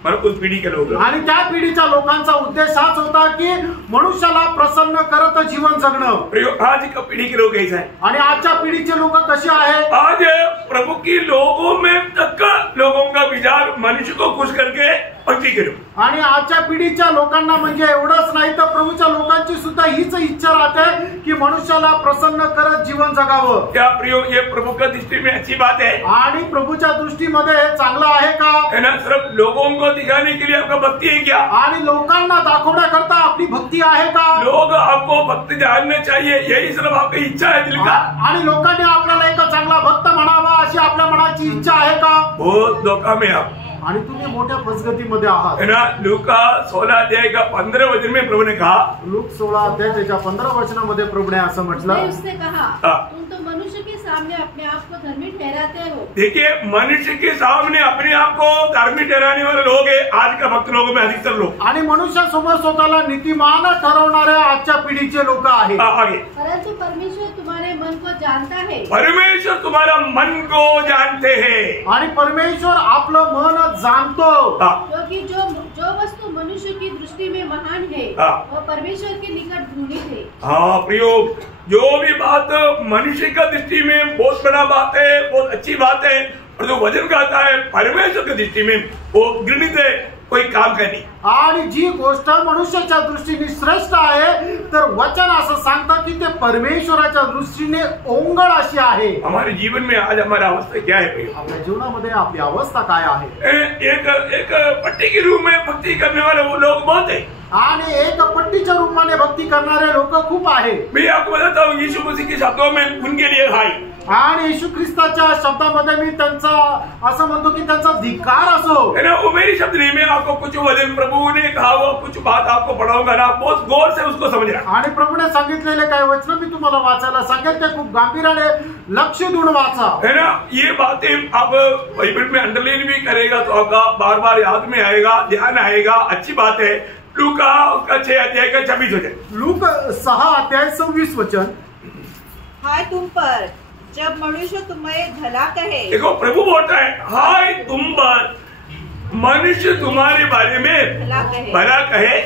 मतलब उस पीढ़ी के लोग, आणि त्या पिढीच्या लोकांचा उद्देश हाच होता की मनुष्याला प्रसन्न करत जीवन जगणं। आज का पीढ़ी के लोग ऐसा है, आणि आजच्या पिढीचे लोक कसे आहेत? आज प्रभु की लोगों में तक लोगों का विचार मनुष्य को खुश करके भक्ति करो, आणि आजच्या पिढीच्या लोकांना म्हणजे एवढंच नाही तर प्रभूच्या लोकांची सुद्धा हीच इच्छा राहते की मनुष्याला प्रसन्न करत जीवन जगावं। क्या प्रियो, ये प्रभु का दृष्टि में अच्छी बात है? आणि प्रभूच्या दृष्टीमध्ये हे चांगलं आहे का? है ना, सिर्फ लोगों को दिखाने के लिए आपका भक्ति है क्या? आणि लोकांना दाखवण्याकरता आपली भक्ती आहे का? लोग आपको भक्त जानने चाहिए, यही सिर्फ आपकी इच्छा है दिल का? आणि लोकांनी आपल्याला एक चांगला भक्त म्हणावा अशी आपल्या मनाची इच्छा आहे का? बहुत धोखा में आप, आणि तुम्ही मोठ्या फसगतीमध्ये आहात। है ना, लूका 16 अध्याय का 15 वचन में प्रभु ने कहा, लूक 16 अध्याय त्याच्या 15 वचनामध्ये प्रभुने असं म्हटलं, उसने कहा, तुम तो मनुष्य के सामने अपने आप को धर्मी ठहराते हो। देखिए, मनुष्य के सामने अपने आप को धर्मी ठहराने वाले लोग है आज का भक्त लोगों में अधिकतर लोग, आणि मनुष्यासमोर स्वतःला नीतिमान ठरवणाऱ्या आजच्या पिढीचे लोक आहेत। आगे, परंतु परमेश्वर तुम्हारे मन को जानता है, परमेश्वर तुम्हारा मन को जानते हैं, आणि परमेश्वर आपलं मन जाणतो, क्योंकि जो वस्तु मनुष्य की दृष्टि में महान है वह परमेश्वर के निकट घृणित है। हाँ प्रियो, जो भी बात मनुष्य का दृष्टि में बहुत बड़ा बात है, बहुत अच्छी बात है, और जो वचन कहता है परमेश्वर की दृष्टि में वो घृणित है, कोई काम का नहीं। आणि जी गोष्ट मनुष्याच्या दृष्टीने श्रेष्ठ आहे तर वचन असं सांगतं की ते परमेश्वराच्या दृष्टीने ओंगळ अशी आहे। हमारे जीवन में आज हमारा अवस्था क्या है? आपल्या जीवनामध्ये आपली अवस्था काय आहे? एक पट्टी के रूप में भक्ति करने वाले वो लोग बहुत है, आणि एक पट्टीच्या रूपाने भक्ती करणारे लोक खूप आहे। मैं आपको बताता हूँ, यीशु मसीह के शब्दों में उनके लिए भाई, आणि येशू ख्रिस्ताच्या शब्दामध्ये मी त्यांचा असं म्हणतो की त्यांचा धिक्कार असो। है ना, वो मेरी शब्द नहीं, मैं आपको कुछ वचन प्रभु ने कहा वो कुछ बात आपको पढ़ाऊंगा ना, बहुत गौर से उसको समझना। आणि प्रभूने सांगितलेले काही वचन मी तुम्हाला वाचायला सांगेल, ते खूप गांभीर्याने लक्ष देऊन वाचा। है ना, ये बातें आप बाइबल में अंडरलाइन भी करेगा तो आपका बार बार याद में आएगा, ध्यान आएगा, अच्छी बात है। लूका उसका 6 अध्याय का 26 वचन, लूक 6 अध्याय 26 वचन। हाय तुम पर जब मनुष्य तुम्हें भला कहे। देखो प्रभु बोलता है हाय तुम पर मनुष्य तुम्हारे बारे में भला कहे,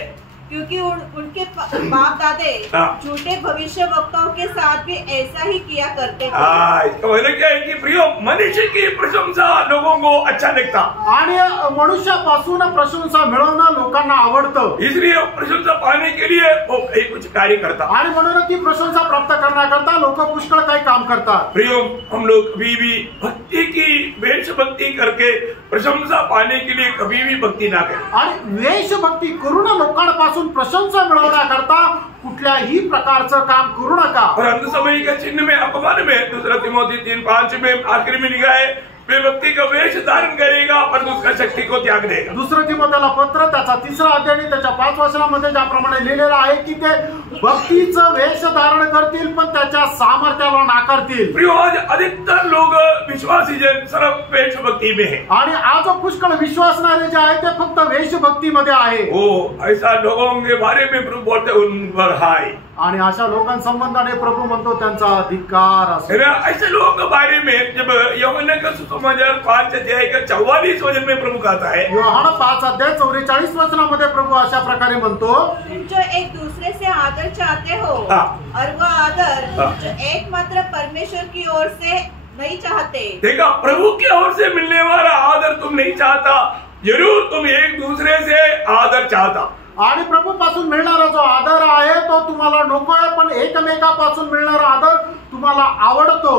क्योंकि उनके बाप दादे झूठे भविष्य वक्ताओं के साथ भी ऐसा ही किया करते थे। इसका मतलब क्या है कि प्रियो मनुष्य की प्रशंसा लोगों को अच्छा लगता आणि मनुष्यापासून प्रशंसा मिळवणं लोकांना आवडतं, इसलिए प्रशंसा पाने के लिए वो कई कुछ कार्य करता आणि म्हणून ती प्रशंसा प्राप्त करण्याकरता लोक पुष्कळ काही काम करतात। प्रियो हम लोग कभी भी भक्ति की वेशभक्ति करके प्रशंसा पाने के लिए कभी भी भक्ति ना करें, आणि वेशभक्ती करून लोकांपासून प्रशंसा मिळवण्याकरता कुठल्याही प्रकारचं काम करू नका। और अंत समय के चिन्ह में अपमान में 2 तिमोथी 3:5 में आखिर में लिखा है वे भक्ति का वेश धारण करेगा पर उसका शक्ति को त्याग देगा। 2 तिमोथेला पत्र त्याचा 3रा अध्याय आणि त्याच्या 5 वचनामध्ये ज्याप्रमाणे लिहिलेलं आहे की ते भक्तीचं वेश धारण करतील पण त्याच्या सामर्थ्याला नाकारतील। प्रियो आज अधिकतर लोग विश्वासी जन सर्व वेश भक्ति में है, आणि आज पुष्कळ विश्वासणारे जे आहे ते फक्त वेशभक्तीमध्ये आहे। वो ऐसा लोगों के बारे में प्रभु बोलते उन पर हाय, आणि अशा लोकांसंबंधाने प्रभू म्हणतो त्यांचा अधिकार असो। ऐसे लोगों के बारे में जब यूहन्ना का सुसमाचार 5 अध्याय का 44 वचन में प्रभु कहता है, यूहन्ना 5 अध्याय 44 वचनामध्ये प्रभु अशा प्रकारे म्हणतो, तुम जो एक दूसरे से आदर चाहते हो और वह आदर जो एकमात्र परमेश्वर की ओर से नहीं चाहते। देखा, प्रभु की ओर से मिलने वाला आदर तुम नहीं चाहता, जरूर तुम एक दूसरे से आदर चाहता। आणि प्रभू पासून मिळणारा जो आदर आहे तो तुम्हाला नकोय, पण एकमेकापासून मिळणारा आदर तुम्हाला आवडतो।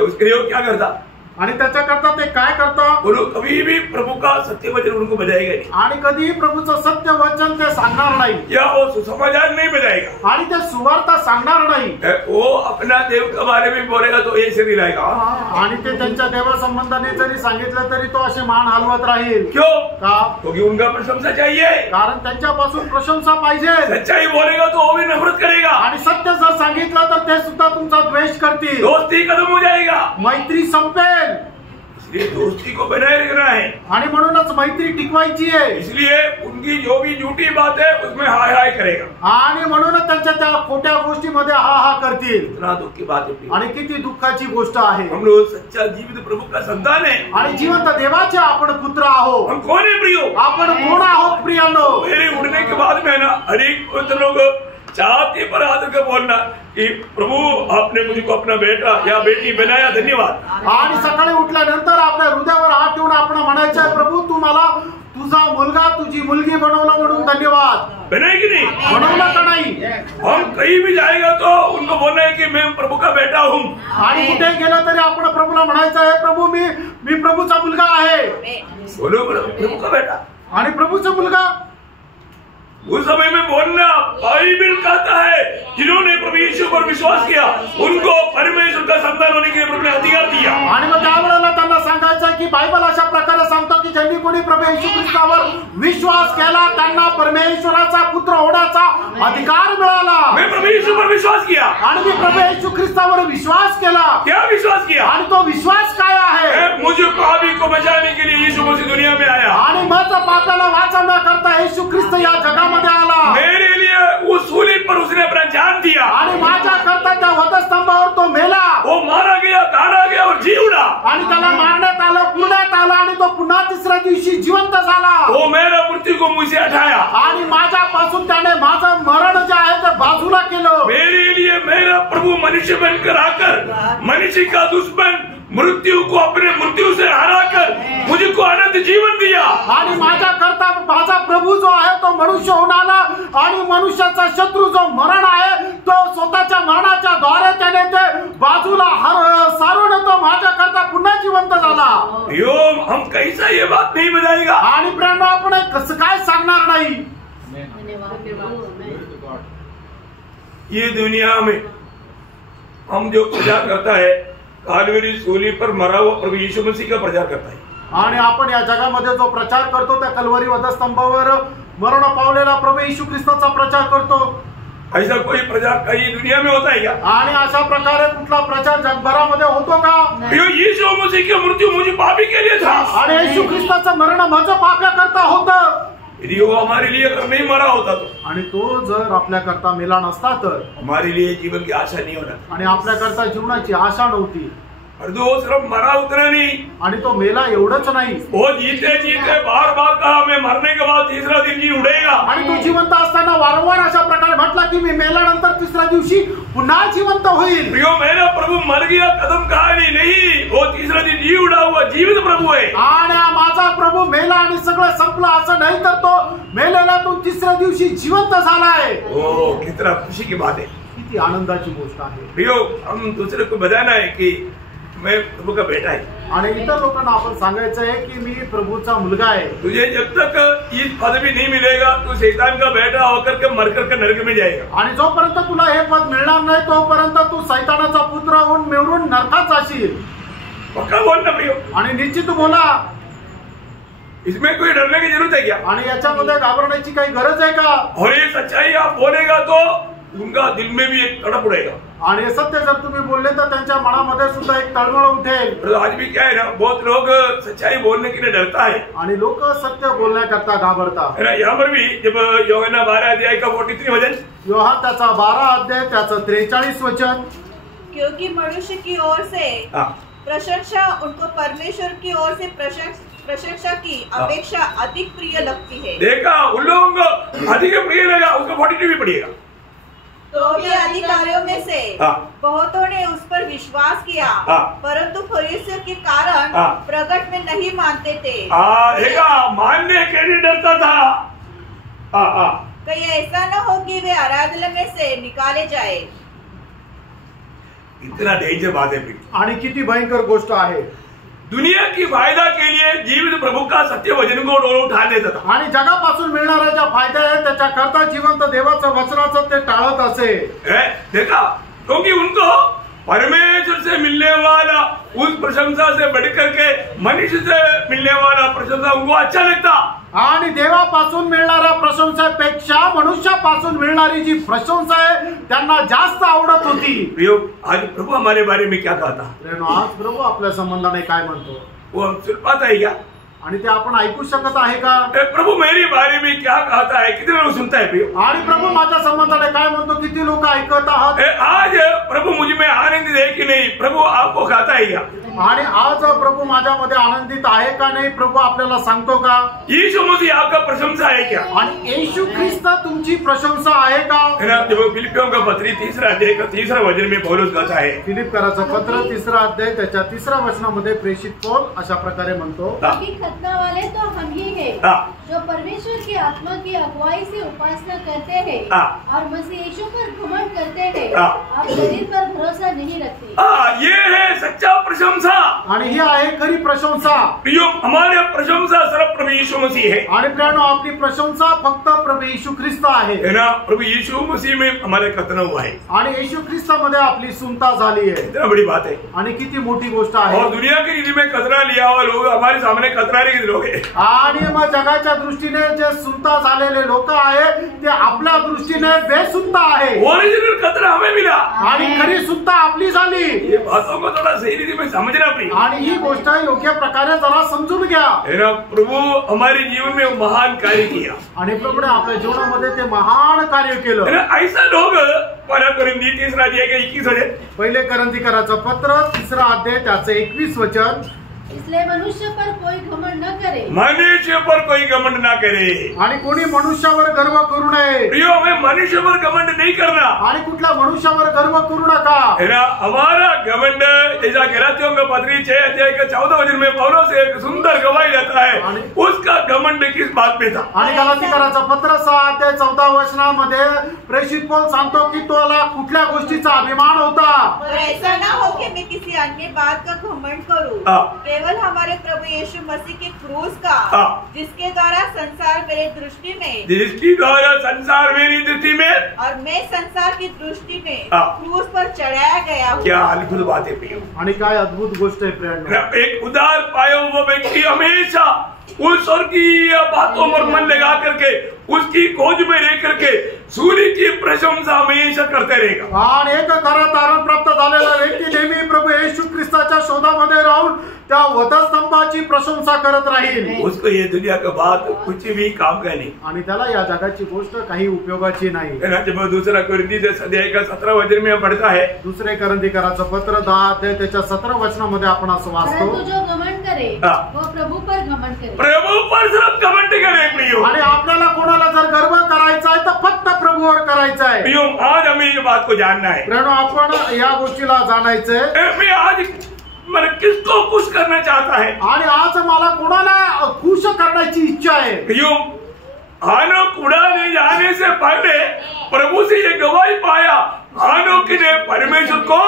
उसके लिए क्या करता, आणि त्याच्याकरता ते काय करतात, वो लोग कभी भी प्रभु का सत्य वचन उनको बजाएगा नहीं, आणि कधीही प्रभूचं सत्य वचन ते सांगणार नाही, या वो सुसमाचार नहीं बजाएगा, आणि ते सुवार्ता सांगणार नाही। वो अपना देव के बारे में बोलेगा तो ऐसे नहीं रहेगा, आणि ते त्यांच्या देवासंबंधाने जरी सांगितलं तरी तो असे मान हलवत राहील। क्यों? का? क्योंकि उनका प्रशंसा चाहिए, कारण त्यांच्यापासून प्रशंसा पाहिजे। सच्चाई बोलेगा तो वो भी नफरत करेगा, आणि सत्य जर सांगितलं तर ते सुद्धा तुमचा द्वेष करतील, दोस्ती खत्म हो जाएगा, मैत्री संपेल। इसलिए दोस्ती को बनाए रखना है, आणि म्हणूनच मैत्री टिकवायची आहे। इसलिए उनकी जो भी झूठी बात है उसमें हाय हाय करेगा, आणि म्हणूनच त्यांच्या त्या खोट्या गोष्टीमध्ये हा हा करतील। इतना दुख की बात है। आणि किती दुःखाची गोष्ट आहे। हम लोग सच्चा जीवित प्रभु का संतान है, आणि जिवंत देवाचे आपण पुत्र आहोत। हम कौन है प्रियो? आपण कोण आहोत प्रियानो? मेरे उड़ने के बाद में ना अनेक लोग छाती पर हाथ रखकर बोलना कि प्रभु आपने मुझको अपना बेटा या बेटी बनाया, धन्यवाद। आणि सकाळी उठल्यानंतर आपल्या हृदयावर हात ठेवून आपण म्हणायचं, प्रभू तू मला तुझा मुलगा तुझी मुलगी बनवला म्हणून धन्यवाद। बनाए कि नहीं? बनवला का नाही? हम कहीं भी जाएगा तो उनको बोलना है कि मैं प्रभु का बेटा हूँ, आणि कुठे गेलं तरी आपण प्रभूला म्हणायचं आहे, प्रभू मी प्रभूचा मुलगा आहे। बोलो प्रभु का बेटा, आणि प्रभूचा मुलगा उस समय में बोलना बाइबल कहता है जिन्होंने प्रभु यीशु पर विश्वास किया उनको परमेश्वर का संतान होने के लिए प्रभु ने अधिकार दिया। आणि मग त्यावेळेला त्यांना सांगायचं की बायबल अशा प्रकारे सांगतो की ज्यांनी कोणी प्रभू येशू ख्रिस्तावर विश्वास केला त्यांना परमेश्वराचा पुत्र होण्याचा अधिकार मिळाला। मैं प्रभु यीशु पर विश्वास किया, आणि मी प्रभू येशू ख्रिस्तावर विश्वास केला। क्या विश्वास किया? आणि तो विश्वास काय आहे? मुझे पापी को बचाने के लिए यीशु मसीह दुनिया में आया, आणि माझा पापाला वाचवण्याकरता येशू ख्रिस्त या जगामध्ये आला। मेरे लिए उस सूली पर उसने अपना जान दिया, आणि माझ्या करता त्या वधस्तंभावर तो मेला, वो मारा गया, गाड़ा गया और जी उड़ा, आणि त्याला मारण्यात आलं, पुण्यात आला, आणि तो पुन्हा तिसऱ्या दिवशी जिवंत झाला। वो मेरा मृत्यू को मुझे हटाया, आणि माझ्यापासून त्याने माझं मरण जे आहे ते बाजूला केलं। मेरे लिए मेरा प्रभु मनुष्य बनकर आकर मनुष्य का दुश्मन मृत्यु को अपने मृत्यु से हराकर मुझको अनंत जीवन दिया। आणि माझ्या करता माझा प्रभू जो आहे तो मनुष्य होऊन आला, आणि मनुष्याचा शत्रू जो मरण आहे तो स्वतःच्या मरणाच्या द्वारे त्याने ते बाजूला सारून तो माझ्या करता पुन्हा जिवंत झाला। हम कैसा ये बात नहीं बताएगा? आणि प्रेरणा आपण कसं काय सांगणार नाही? ये दुनिया में हम जो पूजा करता है कालवरी सूली पर मरा हुआ प्रभु यीशु मसीह का प्रचार करता है। आणि आपण या जगामध्ये जो प्रचार करतो त्या कल्वरी वधस्तंभावर मरण पावलेला प्रभू येशू ख्रिस्ताचा प्रचार करतो। ऐसा कोई प्रचार कहीं दुनिया में होता है क्या? आणि अशा प्रकारे कुठला प्रचार जगभरामध्ये होतो का? यीशु मसीह की मृत्यु मुझे पापी के लिए था आणि येशू ख्रिस्ताचं मरण माझं पाप्या करता होतं। यदि वो हमारे लिए अगर नहीं मरा होता तो, आणि तो जर आपल्या करता मेला नसता तर हमारे लिए जीवन की आशा नहीं होना। आणि आपल्या करता जीवनाची आशा नव्हती। और वो सिर्फ मरा उतना नहीं, आणि तो मेला एवढंच नाही, वो जीते जीते बार बार कहा मैं मरने के बाद तीसरा दिन जी उठेगा। आणि तो जिवंत असताना वारंवार अशा प्रकारे म्हटला की मी मेल्यानंतर तिसऱ्या दिवशी पुन्हा जिवंत होईल। प्रियो मेरा प्रभु मर गया कदम कहानी नहीं, वो तीसरा दिन जी उठा हुआ जीवित प्रभु है। आणि माझा प्रभू मेला आणि सगळं संपलं असं नाही, तर तो मेलेल्यातून तिसऱ्या दिवशी जिवंत झालाय। ओ कितना खुशी की बात है, किती आनंदाची गोष्ट आहे। प्रियो हम दूसरे को बताना है कि मैं प्रभु का बेटा है। आणि इतर लोकांना आपण सांगायचं आहे की मी प्रभूचा मुलगा आहे। तुझे जब तक ये पदवी नहीं मिलेगा तू शैतान का बेटा होकर के मर कर के नरक में जाएगा। आणि जोपर्यंत तुला हे पद मिळणार नाही तोपर्यंत तू सैतानाचा पुत्र होऊन मिळून नरकात जाशील। पक्का बोलना प्रियो, आणि निश्चित बोला, इसमें कोई डरने की जरूरत है क्या? आणि याच्यामध्ये घाबरण्याची काही गरज आहे का? और ये सच्चाई आप बोलेगा तो उनका दिल में भी एक तड़प उड़ेगा। आणि हे सत्य जर तुम्ही बोलले तर त्यांच्या मनामध्ये सुद्धा एक तळमळ उठेल। तो आज भी क्या है ना, बहुत लोग सच्चाई बोलने के लिए डरता है आणि लोक सत्य बोलण्याकरता घाबरतात है ना। यहाँ पर भी जब यूहन्ना 12 अध्याय का 43 वचन, योहान त्याचा 12 अध्याय त्याचं 43 वचन, क्योंकि मनुष्य की ओर से प्रशंसा उनको परमेश्वर की ओर से प्रशंसा की अपेक्षा अधिक प्रिय लगती है। देखा उन लोगों को अधिक प्रिय लगा, उसका 42 भी पड़ेगा। तो भी अधिकारियों में से बहुतों ने उस पर विश्वास किया, परंतु फरीसियों के कारण प्रकट में नहीं मानते थे। देखा मानने के लिए डरता था। कहीं ऐसा न हो कि वे आराधना में से निकाले जाए। इतना डेंजर बात है। आणि किती भयंकर गोष्ट आहे। दुनिया की फायदा के लिए जीवित प्रभु का सत्य वचन को उठा देता था। आणि जगापासून मिळणाऱ्या ज्या फायदा आहे त्याच्या करता जिवंत देवाचं वचनाचं ते टाळत असे। देखा क्योंकि उनको परमेश्वर से मिलने वाला उस प्रशंसा से बढ़कर के मनुष्य से मिलने वाला प्रशंसा उनको अच्छा लगता। आणि देवापासून मिळणाऱ्या प्रशंसेपेक्षा मनुष्यापासून मिळणारी जी प्रशंसा आहे त्यांना जास्त आवडत होती। प्रियो आज प्रभु हमारे बारे में क्या कहता? आज प्रभू आपल्या संबंधाने काय म्हणतो वो हम सुन पाता है क्या? आणि ते आपण ऐकू शकत आहे का? प्रभु मेरे बारे में क्या कहता है, कितने लोग सुनता है प्रियो? आणि प्रभू माझ्या संबंधाने काय म्हणतो, किती लोक ऐकत आहात? आज प्रभु मुझ में आनंदित है कि नहीं, प्रभु आपको कहता है क्या? आणि आज प्रभु माझ्यामध्ये आनंदित आहे का नाही, प्रभू आपल्याला सांगतो का? यीशु मसीह आपका प्रशंसा है क्या? आणि येशू ख्रिस्त तुमची प्रशंसा आहे का? जब फिलिपियों का पत्री 3 अध्याय का 3 वचन में पौलुस कहता है, फिलिप्पियराचं पत्र 3 अध्याय त्याच्या 3 वचनामध्ये प्रेषित पौल अशा प्रकारे म्हणतो, खतना वाले तो हम ही हैं जो परमेश्वर की आत्मा की अगुवाई से उपासना करते हैं और मसीह यीशु पर घमंड करते हैं और शरीर पर भरोसा नहीं रखते। ये है सच्चा प्रशंसा। आणि ही आहे खरी प्रशंसा। प्रियो हमारे प्रशंसा सिर्फ प्रभु यीशु मसीह है। आणि प्रियानो आपली प्रशंसा फक्त प्रभू येशू ख्रिस्त आहे ना। प्रभु यीशु मसीह में हमारे खतना हुआ है आणि येशू ख्रिस्तामध्ये आपली सुनता झाली आहे। इतना बड़ी बात है आणि किती मोठी गोष्ट आहे। और दुनिया की रीति में खतना लिया हुआ लोग हमारे सामने खतना लेके लोग है। आणि मग जगाच्या दृष्टीने जे सुनता झालेले लोक आहे ते आपल्या दृष्टीने बेसुनता आहे। ओरिजिनल खतना हमें मिला आणि खरी सुनता आपली झाली। ये बातों को थोड़ा सही रीति में समझना पड़ेगा। आणि ही गोष्ट योग्य प्रकारे जरा समजून घ्या। है ना। प्रभु हमारे जीवन में महान कार्य किया आणि प्रभूने आपल्या जीवनामध्ये ते महान कार्य केलं। है ना। ऐसा लोग पहला कोरिन्थी 3 अध्याय का 21 वचन, पहिले कोरिन्थीकराचं पत्र 3 अध्याय त्याचं 21 वचन, इसलिए मनुष्य पर कोई घमंड न करे, मनुष्य पर कोई घमंड ना करे। आणि कोणी मनुष्यावर गर्व करू नये। प्रियो हमें मनुष्य पर घमंड नहीं करना। आणि कुठल्या मनुष्यावर गर्व करू नका। है ना। हमारा घमंड जैसा गलातियों का पत्री 6 अध्याय का 14 वचन में पौलुस एक सुंदर गवाही देता है, उसका घमंड किस किस बात में था? आणि गलातीकराचा पत्र 6:14 प्रेषित पौल सांगतो की तुला कुठल्या गोष्टीचा अभिमान होता। पर ऐसा ना हो कि मैं किसी अन्य बात का घमंड करूं, केवल हमारे प्रभु यीशु मसीह के क्रूस का, जिसके द्वारा संसार मेरी दृष्टि में और मैं संसार की दृष्टि में क्रूस पर चढ़ाया गया हूँ। क्या अद्भुत बात है प्रियो, आणि काय अद्भुत गोष्ट आहे प्रियांनो। एक उदार पाया हुआ व्यक्ति हमेशा उस स्वर्गीय बातों पर मन लगा करके उसकी खोज में रह करके सूर्य की प्रशंसा हमेशा करते रहेगा। आणि एक खरा तारण प्राप्त झालेला व्यक्ती नेहमी प्रभू येशू ख्रिस्ताच्या शोधामध्ये राहून त्या वधस्तंभाची प्रशंसा करत राहील। उसको ये दुनिया का बात कुछ भी काम का नहीं, आणि त्याला या जगाची गोष्ट काही उपयोगाची नाही। जब दूसरा कोरिन्थियों अध्याय का 17 वचन में पढ़ता है, दुसरे कोरिन्थिकराचं पत्र 10 अध्याय त्याच्या 17 वचनामध्ये आपण असं वाचतो, परंतु जो घमंड करे वो प्रभु पर घमंड करे। प्रभु पर सिर्फ घमंड करे प्रियो। आणि आपल्याला कोणाला जर गर्व करायचा आहे तर फक्त प्रभूवर करायचा आहे। प्रियो, आज हमें ये बात को जानना है, प्रियो आपण या गोष्टीला जाणायचंय। मैं आज मैं किसको खुश करना चाहता है, आणि आज मला कोणाला खुश करण्याची इच्छा आहे। प्रियो, हानोक उड़ाने जाने से पहले प्रभु से ये गवाही पाया, हानोक ने परमेश्वर को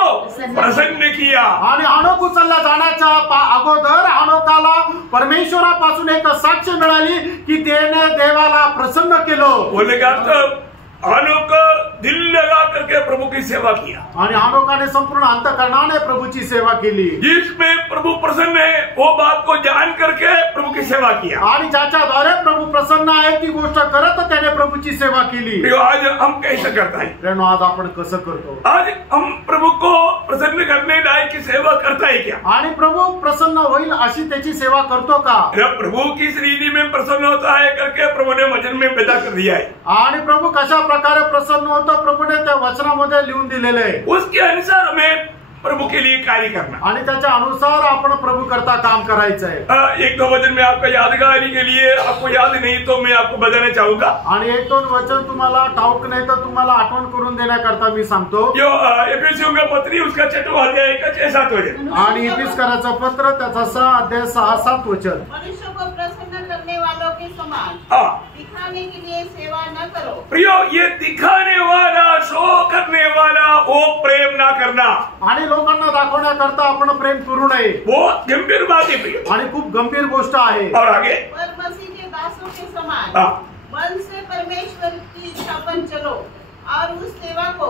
प्रसन्न किया। आणि हानोक उचलला जाण्याच्या अगोदर हानोकाला परमेश्वरापासून एक साक्ष मिळाली की त्याने देवाला प्रसन्न केलं। बोले का हानोक दिल लगा करके प्रभु की सेवा किया, आणि हानोकाने संपूर्ण अंतःकरणाने प्रभूची सेवा केली। जिसमें प्रभु प्रसन्न है वो बात को जान करके प्रभु की सेवा किया, आणि ज्याच्याद्वारे प्रभु प्रसन्न आहे ती गोष्ट करत त्याने प्रभूची सेवा केली। आज हम कैसे करता है, प्रियो, आज आपण कसं करतो? आज हम प्रभु को प्रसन्न करने लायक की सेवा करता है क्या? आणि प्रभु प्रसन्न होईल अशी त्याची सेवा करतो का? प्रभु किस रीति में प्रसन्न होता है करके प्रभु ने वचन में पैदा कर दिया है। आणि प्रभु कशा प्रकारे प्रसन्न होतो प्रभूने त्या वचनामध्ये लिहून दिलेले आहे। उसके अनुसार हमें प्रभु के लिए कार्य करना, आणि त्याच्या अनुसार आपण प्रभु करता काम करायचं आहे। एक दो वचन में आपका यादगारी के लिए, आपको याद नहीं तो मैं आपको बताना चाहूंगा। आणि एक दोन वचन तुम्हाला ठाऊक नाही तर तुम्हाला आठवण करून देण्याकरता मी सांगतो। जो एफेसियों का पत्री उसका 6वां अध्याय का 6-7 वचन, आणि इफिसकराचं पत्र त्याचा 6 अध्याय 6-7 वचन। मनुष्य को प्रसन्न करने वालों के समान दिखाने के लिए सेवा न करो। प्रियो, ये दिखाने वाला, शो करने वाला वो प्रेम ना करना, आणि लोकांना दाखवण्याकरता आपण प्रेम करू नये। बहुत गंभीर बात है प्रियो, आणि खूप गंभीर गोष्ट आहे। और आगे पर मसीह के दासों के समान मन से परमेश्वर की इच्छा पर चलो और उस सेवा को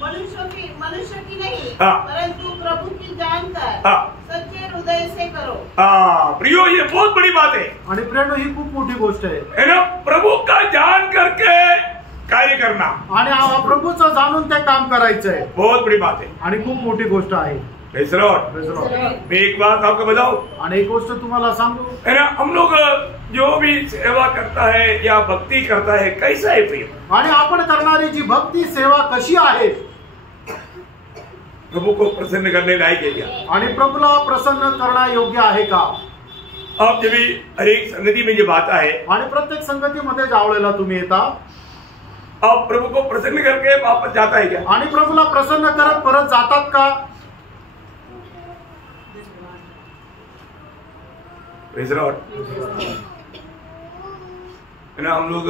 मनुष्य की नहीं परंतु प्रभु की जानकर सच्चे हृदय से करो। प्रियो, ये बहुत बड़ी बात है। आणि प्रियो, ही खूप मोठी गोष्ट आहे ना, प्रभु का जान करके कार्य करना, आणि प्रभूचं जाणून ते काम करायचंय, बहुत बड़ी बात है आणि खूप मोठी गोष्ट आहे। मैं एक बात आपको बताऊं, आणि एक गोष्ट तुम्हाला सांगू, है ना, हम लोग जो भी सेवा करता है या भक्ति करता है कैसा है प्रिय, आणि आपण करणारी जी भक्ती सेवा कशी आहे, प्रभु को प्रसन्न करने लायक है क्या? आणि प्रभूला प्रसन्न करणं योग्य आहे का? आप जब भी हर एक संगति में जब आता है, आणि प्रत्येक संगतीमध्ये ज्यावेळेला तुम्ही येता, आप प्रभु को प्रसन्न करके वापस जाता है क्या? आणि प्रभूला प्रसन्न करत परत जातात का? हम लोग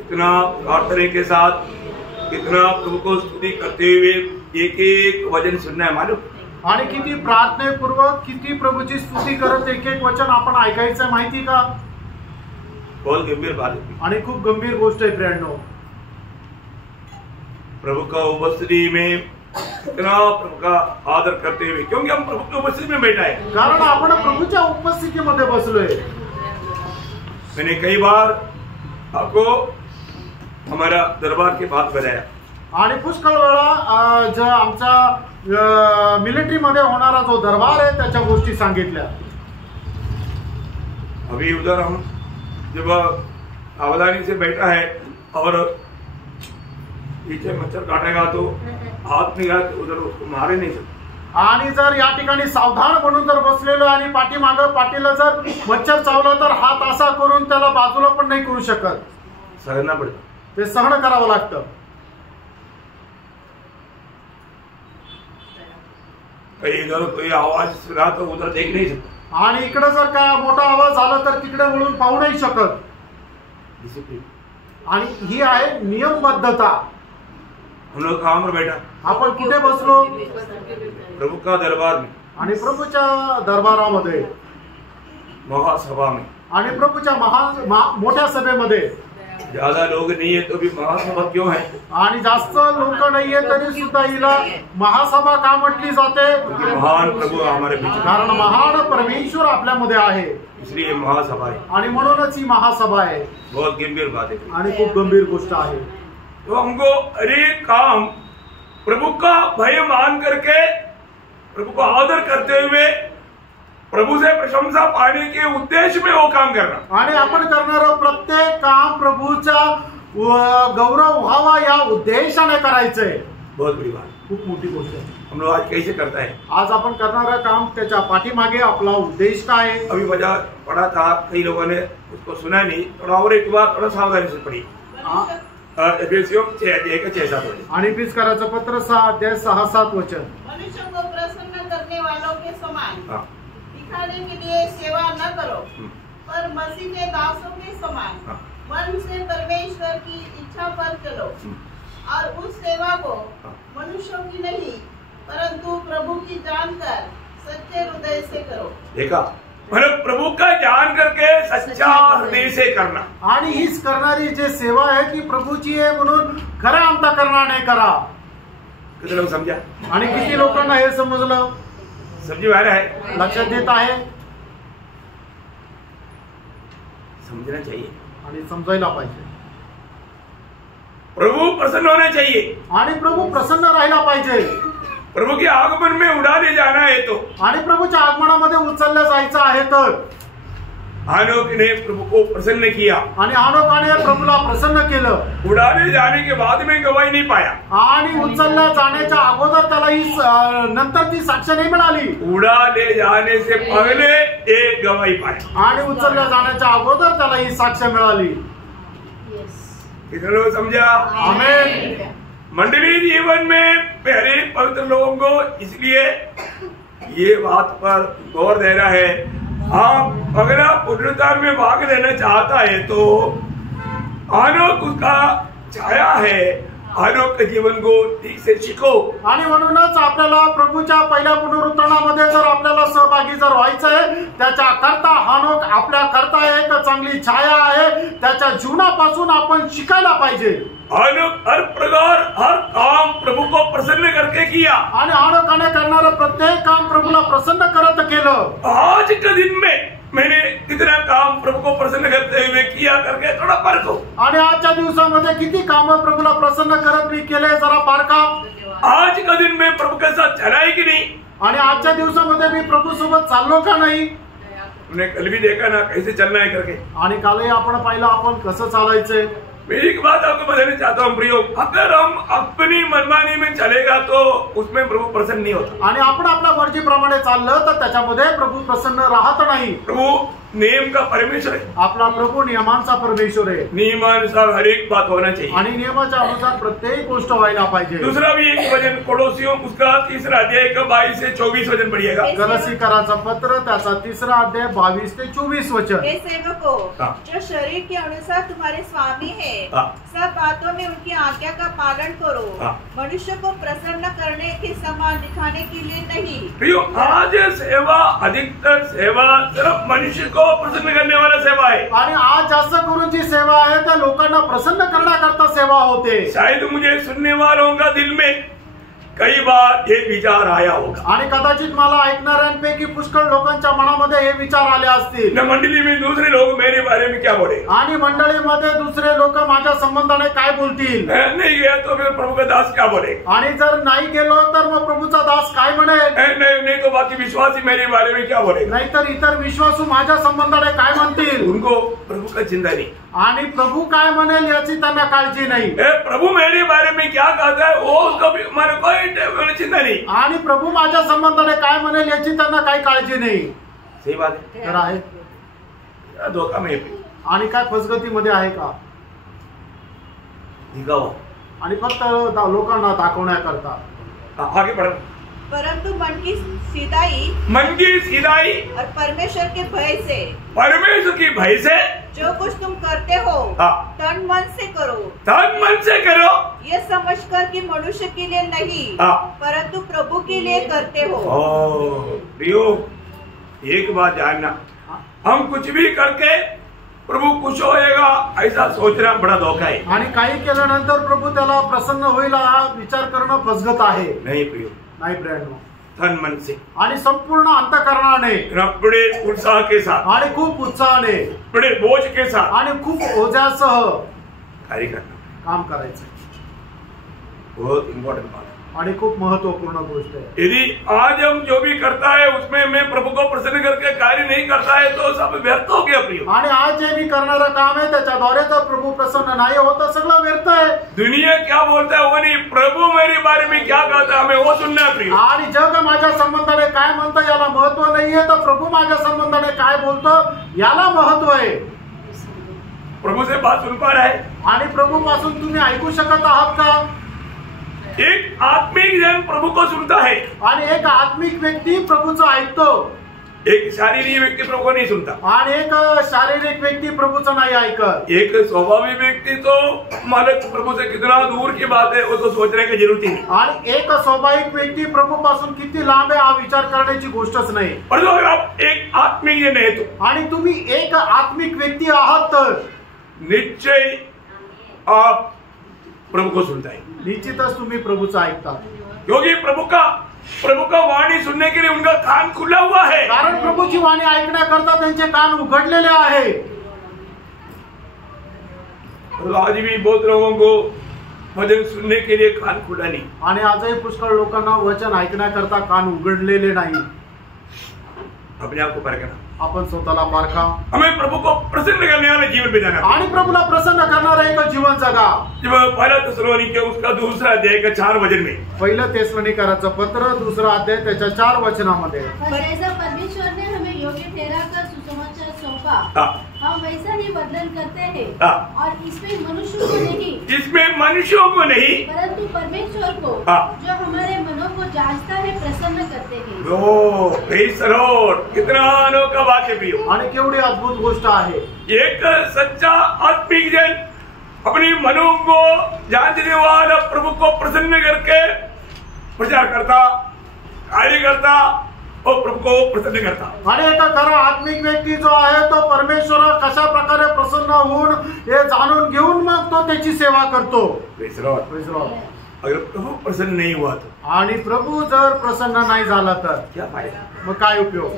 इतना प्रार्थना के साथ इतना प्रभु को स्तुति करते हुए एक एक वचन सुनना है, मालूम? आणि किती प्रार्थनेपूर्वक किती प्रभूची स्तुती करत एक एक वचन आपण ऐकायचं माहिती का? बहुत गंभीर बात है, आणि खूप गंभीर गोष्ट आहे प्रियांनो। प्रभु का उपस्थिति में इतना प्रभु का आदर करते हुए, क्योंकि हम प्रभु की उपस्थिति में बैठा है, कारण आपण प्रभूच्या उपस्थितीमध्ये बसलोय। मैंने कई बार आपको हमारा दरबार की बात बताया, आणि पुष्कळ वेळा जो आमचा मिलिटरी मध्ये होणारा जो दरबार आहे त्याच्या गोष्टी सांगितल्या। अभी उधर हम जब सावधानी से बैठा है और पीछे मच्छर काटेगा तो हाथ निकाल के उधर उसको मारे नहीं सकते, आणि जर या ठिकाणी सावधान म्हणून जर बसलेलो आणि पाठीमागं पाठीला जर मच्छर चावला तर हात असा करून त्याला बाजूला पण नाही करू शकत, सहना पड़ता, ते सहन करावं लागतं। इधर कोई आवाज सुना तो उधर देख नहीं सकता, आणि इकडे जर काय मोठा आवाज झाला तर तिकडे वळून पाहू नाही शकत। डिसिप्लिन। आणि ही आहे नियमबद्धता। हम लोग कहाँ पर बैठा? आपण कुठे बसलो? प्रभु का दरबार में आणि प्रभूच्या दरबारामध्ये, महासभा में। आणि प्रभूच्या मोठ्या सभेमध्ये। ज्यादा लोग नहीं है तो भी महासभा क्यों है? आणि जास्त लोक नाहीये तरी सुद्धा हिला महासभा का म्हटली जाते? महान प्रभु हमारे बीच, कारण महान परमेश्वर आपल्यामध्ये आहे, इसलिए महासभा है। आणि म्हणूनच ही महासभा आहे। बहुत गंभीर बात है आणि खूप गंभीर गोष्ट आहे। तो हमको हर एक काम प्रभु का भय मान करके, प्रभु को आदर करते हुए, प्रभु से प्रशंसा पाने के उद्देश्य में वो काम करना। आणि आपण करणारं प्रत्येक काम प्रभूचा गौरव व्हावा या उद्देशाने करायचंय। बहुत बड़ी बात, खूप मोठी गोष्ट आहे। हम लोग आज कैसे करता है? आज आपण करणारं काम त्याच्या पाठीमागे आपला उद्देश काय आहे? अभी वजह पढ़ा था, कई लोगों ने उसको सुना नहीं, थोड़ा और एक बार थोड़ा सावधानी से पढ़ी। एफेसियों 6:6-7 आणि फिसकाराचं पत्र 6:6-7 वचन। मनुष्य को प्रसन्न करने वालों के समान दिखाने के लिए सेवा न करो, पर मसीह के दासों के समान मन से परमेश्वर की इच्छा पर चलो, और उस सेवा को मनुष्यों की नहीं परंतु प्रभु की जानकर सच्चे हृदय से करो। देखा, मतलब प्रभु का जान करके सच्चा हृदय से करना। आणि हीच करणारी जे सेवा आहे ती प्रभूची आहे म्हणून खऱ्या अंतःकरणाने करा। किती लोग समझा? आणि किती लोकांना हे समजलं? समझी बाहेर आहे? लक्षात देत आहे? समझना चाहिए आणि समजायला पाहिजे। प्रभु प्रसन्न होना चाहिए, आणि प्रभू प्रसन्न राहायला पाहिजे। प्रभु के आगमन में उड़ा ले जाना है तो, आणि प्रभूच्या आगमनामध्ये उचललं जायचं आहे तर। हानोक ने प्रभु को प्रसन्न किया, आणि हानोकाने प्रभूला प्रसन्न केलं। उड़ाने जाने के बाद में गवाही नहीं पाया, आणि उचलल्या जाण्याच्या अगोदर त्याला ही नंतर ती साक्ष नाही मिळाली। उड़ा ले जाने से पहले एक गवाही पाया, आणि उचलल्या जाण्याच्या अगोदर त्याला ही साक्ष मिळाली। कितने लोग समझा? आमेन। मंडली जीवन में प्यारे पवित्र लोगों को इसलिए ये बात पर गौर देना है। आप अगर आप पुनरुत्थान में भाग लेना चाहता है तो हानोक उसका छाया है, हानोक के जीवन को ठीक से शिको। आणि म्हणूनच आपल्याला प्रभूच्या पहिल्या पुनरुत्थानामध्ये जर आपल्याला सहभागी जर व्हायचं आहे, त्याच्या करता हानोक आपल्या करता एक चांगली छाया आहे। त्याच्या जीवनापासून आपण शिकायला पाहिजे। हानोक हर प्रकार हर काम प्रभु को प्रसन्न करके किया, आणि हानोकाने करणारं प्रत्येक काम प्रभूला प्रसन्न करत केलं। आज के दिन में मैंने कितना काम प्रभु को प्रसन्न करते हुए किया करके थोड़ा परखो। आणि आजच्या दिवसामध्ये किती काम प्रभूला प्रसन्न करत मी केले जरा पारखा। आज का दिन में प्रभु के साथ चला है कि नहीं? आणि आजच्या दिवसामध्ये मी प्रभू सोबत चाललो का नाही? हमने कल भी देखा ना कैसे चलना है करके। आणि कालही आपण पाहिलं आपण कसं चालायचंय। मेरी एक बात आपको बताना चाहता हूँ प्रियो, अगर हम अपनी मनमानी में चलेगा तो उसमें प्रभु प्रसन्न नहीं होता। आणि आपण आपल्या मर्जीप्रमाणे चाललं तर त्याच्यामध्ये प्रभू प्रसन्न राहत नाही। प्रभु नियम का परमेश्वर है, आपला प्रभू नियमांचा परमेश्वर आहे। नियमानुसार हर एक बात होना चाहिए, आणि नियमाच्या अनुसार प्रत्येक गोष्ट व्हायला पाहिजे। दूसरा भी एक वचन कोलोसियों उसका 3 अध्याय का 22 से 24 वचन पढ़िएगा। गलसीकराचं पत्र त्याचा 3 अध्याय 22 ते 24 वचन। हे सेवकों, हाँ। जो शरीर के अनुसार तुम्हारे स्वामी है, हाँ। सब बातों में उनकी आज्ञा का पालन करो, हाँ। मनुष्य को प्रसन्न करने के समान दिखाने के लिए नहीं। प्रियो, आज सेवा अधिकतर सेवा सिर्फ मनुष्य को प्रसन्न करने वाला सेवा है। आणि आज जास्त करून जी सेवा आहे त्या लोकांना प्रसन्न करण्याकरता सेवा होते। शायद मुझे सुनने वालों का दिल में कई बार ये विचार आया होगा, आणि कदाचित मला ऐकणाऱ्यांपैकी पुष्कळ लोकांच्या मनामध्ये हे विचार आले असतील। न मंडली में दूसरे लोग मेरे बारे में क्या बोले, आणि मंडळीमध्ये दुसरे लोक माझ्या संबंधाने काय बोलतील। मैं नहीं गया तो फिर प्रभु का दास क्या बोले, आणि जर नाही गेलो तर मग प्रभूचा दास काय म्हणेल। नहीं तो बाकी विश्वासी मेरे बारे में क्या बोले, नाहीतर इतर विश्वासू माझ्या संबंधाने काय म्हणतील। उनको प्रभु का चिंता नहीं, आणि प्रभू काय म्हणेल याची त्यांना काळजी नाही। प्रभु मेरे बारे में क्या कहता है वो कभी मन कोई चिंता नहीं, आणि प्रभू माझ्या संबंधाने काय म्हणेल याची त्यांना काही काळजी नाही। सही बात है, तर आहे धोखा में आणि काय फसगतीमध्ये आहे का? दिखावा आणि फक्त लोकांना दाखवण्याकरता। आगे बढ़ो। परंतु मन की सीधाई और परमेश्वर और परमेश्वर के भय से परमेश्वर की भय से जो कुछ तुम करते हो तन मन से करो, तन मन से करो, ये समझकर कि मनुष्य के लिए नहीं परंतु प्रभु के लिए करते हो। प्रियो, एक बात जानना, हम कुछ भी करके प्रभू खुश होएगा ऐसा सोचना बड़ा धोका आहे। आणि काही केल्यानंतर प्रभू त्याला प्रसन्न होईल हा विचार करणं फसगत आहे। नाही प्रियो, नाही ब्रँडो, तन मन से आणि संपूर्ण अंतःकरणाने, बड़े उत्साह के साथ, आणि खूप उत्साहाने, बड़े बोझ के साथ, आणि खूप ओझ्यासह कार्य करना, काम करायचं बहुत इम्पोर्टेंट बात है आणि खूप महत्वपूर्ण गोष्ट आहे। यदि आज हम जो भी करता है उसमें मैं प्रभु को प्रसन्न करके कार्य नहीं करता है तो सब व्यर्थ हो गया प्रियो। आणि आज जे मी करणारं काम आहे त्याच्याद्वारे जर प्रभू प्रसन्न नाही होत सगळं व्यर्थ आहे। दुनिया क्या बोलता है वो नहीं, प्रभु मेरे बारे में क्या कहता है हमें वो सुनना है प्रियो। आणि जग माझ्या संबंधाने काय म्हणतं याला महत्व नाहीये, तर प्रभू माझ्या संबंधाने काय बोलतो याला महत्व आहे। प्रभु से बात सुन पा रहा है आणि प्रभू पासून तुम्ही ऐकू शकत आहात का? एक आत्मिक जन प्रभु को सुनता है आणि एक आत्मिक व्यक्ती प्रभूचं ऐकतो, एक शारीरिक व्यक्ति प्रभु को नहीं सुनता, आणि एक शारीरिक व्यक्ती प्रभूचं नाही ऐकत। एक स्वाभाविक व्यक्ति तो मालक प्रभु से कितना दूर की बात है वो तो सोचने की जरूरत ही नहीं, आणि एक स्वाभाविक व्यक्ती प्रभू पासून किती लांब आहे हा विचार करण्याची गोष्टच नाही। और अगर आप एक आत्मिक जन है तो आणि तुम्ही एक आत्मिक व्यक्ती आहात तर निश्चय आप प्रभु को सुनता है, निश्चितच तुम्ही प्रभूचं ऐकता, क्योंकि प्रभु का वाणी सुनने के लिए उनका कान खुला हुआ है। कारण प्रभूची वाणी ऐकण्याकरता त्यांचे कान उघडलेले आहे। आज भी बहुत लोगों को वचन सुनने के लिए कान खुला नहीं, आणि आजही पुष्कळ लोकांना वचन ऐकण्याकरता कान उघडलेले नाही। अपने आप को परखना, आपण स्वतःला पारखा, हमें प्रभु को प्रसन्न करने वाले जीवन बिताना, आणि प्रभूला प्रसन्न करणारा एक जीवन जगा। जब पहला थिस्सलुनीके उसका दूसरा अध्याय का 4 वचन में, पहिलं थिस्सलुनीकराचं पत्र दूसरा अध्याय त्याच्या 4 वचनामध्ये, पर जैसा परमेश्वर ने हमें योग्य ठहराकर सुसमाचार सौंपा, हम वैसा ही वर्णन करते हैं और इसमें मनुष्यों को नहीं परंतु परमेश्वर को जो हमारे मनों को जांचता है प्रसन्न करते हैं। प्रेज़ द लॉर्ड, कितना अनोखा बात है प्रियो, आणि केवढी अद्भुत गोष्ट आहे। एक सच्चा आत्मिक जन अपनी मनों को जांचने वाला प्रभु को प्रसन्न करके प्रचार करता, कार्य करता और प्रभु को प्रसन्न करता। आणि एक खरा आत्मिक व्यक्ती जो आहे तो परमेश्वर कशा प्रकारे प्रसन्न होऊन हे जाणून घेऊन मग तो त्याची सेवा करतो। Praise the Lord, praise the Lord. अगर प्रभु प्रसन्न नहीं हुआ तो, आणि प्रभू जर प्रसन्न नाही झाला तर क्या फायदा, मग काय उपयोग?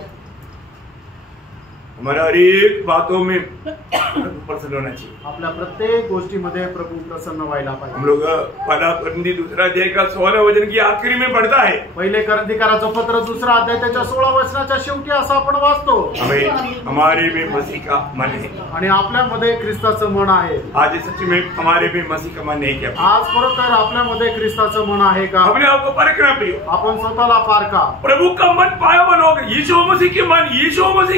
हमारा हर एक बातों में प्रभु प्रसन्न होना चाहिए। आपल्या प्रत्येक गोष्टीमध्ये प्रभू प्रसन्न व्हायला हम पाहिजे। लोग पहला कुरिन्थी दूसरा अध्याय का 16 वचन की आखिरी में पढ़ता है, पहिले करंथीकराचं पत्र दूसरा अध्याय त्याच्या 16 वचनाच्या शेवटी असं आपण वाचतो, हमें हमारे में मसीह का मन है। आणि आपल्यामध्ये ख्रिस्ताचं मन आहे। आज सच में हमारे में मसीह का मन नहीं क्या? आज खरोखर आपल्यामध्ये ख्रिस्ताचं मन आहे का? अपने आप को परखना प्रियो, आपण स्वतःला पारखा। प्रभु का मन पाया लोग, यीशु मसीह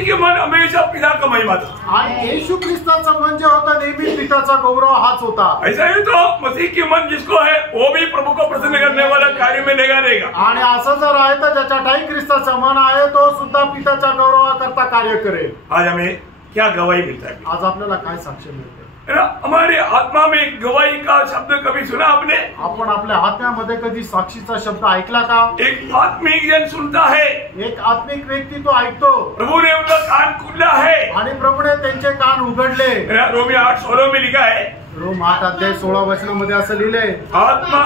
के मन हमेशा पिता का महिमा था। आणि येशू ख्रिस्ताचं मन जे होतं नेहमी पिताचा गौरव हाच होता। ऐसा ही तो मसीह के मन जिसको है वो भी प्रभु को प्रसन्न करने वाला कार्य में लेगा। आणि असं जर आहे तर ज्याच्या ठाई ख्रिस्ताचं मन आहे तो सुद्धा पिताच्या गौरवाकरता कार्य करेल। आज हमें क्या गवाही मिलता है? आज आपल्याला काय साक्ष मिळते? हमारे आत्मा में गवाही का शब्द कभी सुना आपने? आपण आपल्या आत्म्यामध्ये कधी साक्षीचा शब्द ऐकला का? एक आत्मिक जन सुनता है, एक आत्मिक व्यक्ती तो ऐकतो, प्रभु ने उनका कान खुला है आणि प्रभूने त्यांचे कान उघडले। रोमी 8:16 में लिखा है, रोम 8 अध्याय 16 वचनामध्ये असं लिहिलंय, आत्मा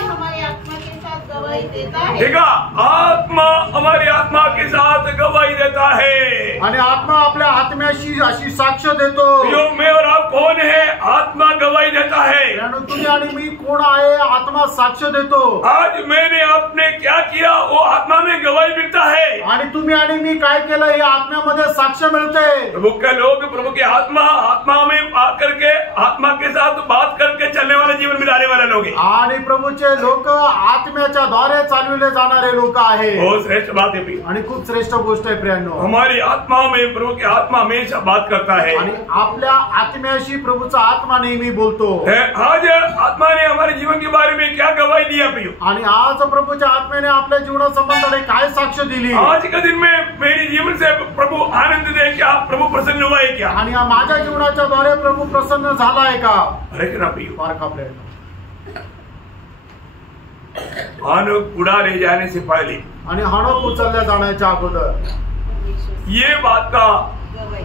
हमारी आत्मा के साथ गवाही देता है। देखा, आत्मा हमारी आत्मा के साथ गवाही देता है, आणि आत्मा आपल्या आत्म्याशी अशी साक्ष देतो। जो मैं और आप कौन है? आत्मा गवाही देता है। यानी तुम्ही आणि मी कोण आहे? आत्मा साक्ष देतो। आज मैंने आपने क्या किया वो आत्मा में गवाही मिलता है, आणि तुम्ही आणि मी काय केलं हे आत्म्यामध्ये साक्ष मिळते। प्रभु के लोग प्रभु की आत्मा में आकर के आत्मा के साथ बात करके चलने वाला जीवन बिताने वाले लोग हैं। आणि प्रभूचे लोक आत्म्याच्या द्वारे द्वारे चालविले जाणारे लोक आहे। बहुत श्रेष्ठ बात है प्रिय। आणि खूप श्रेष्ठ गोष्ट आहे प्रियांनो। हमारी आत्मा में प्रभु की आत्मा हमेशा बात करता है आणि आपल्या आत्म्याशी प्रभूचा आत्मा नेहमी बोलतो। आज आत्मा ने हमारे जीवन के बारे में क्या गवाही दिया प्रिय? आणि आज प्रभूच्या आत्म्याने आपल्या जीवनासंबंधाने काय साक्ष दिली? आज के दिन में मेरे जीवन से प्रभु आनंद दे क्या? प्रभु प्रसन्न हुआ है क्या? आणि माझ्या जीवनाच्या द्वारे प्रभू प्रसन्न झाला आहे का? अरे ना प्रिय, पारखा प्रियांनो। हानोक उड़ाले जाने से पहले आणि हानोक उचलल्या जाण्याच्या अगोदर ये बात का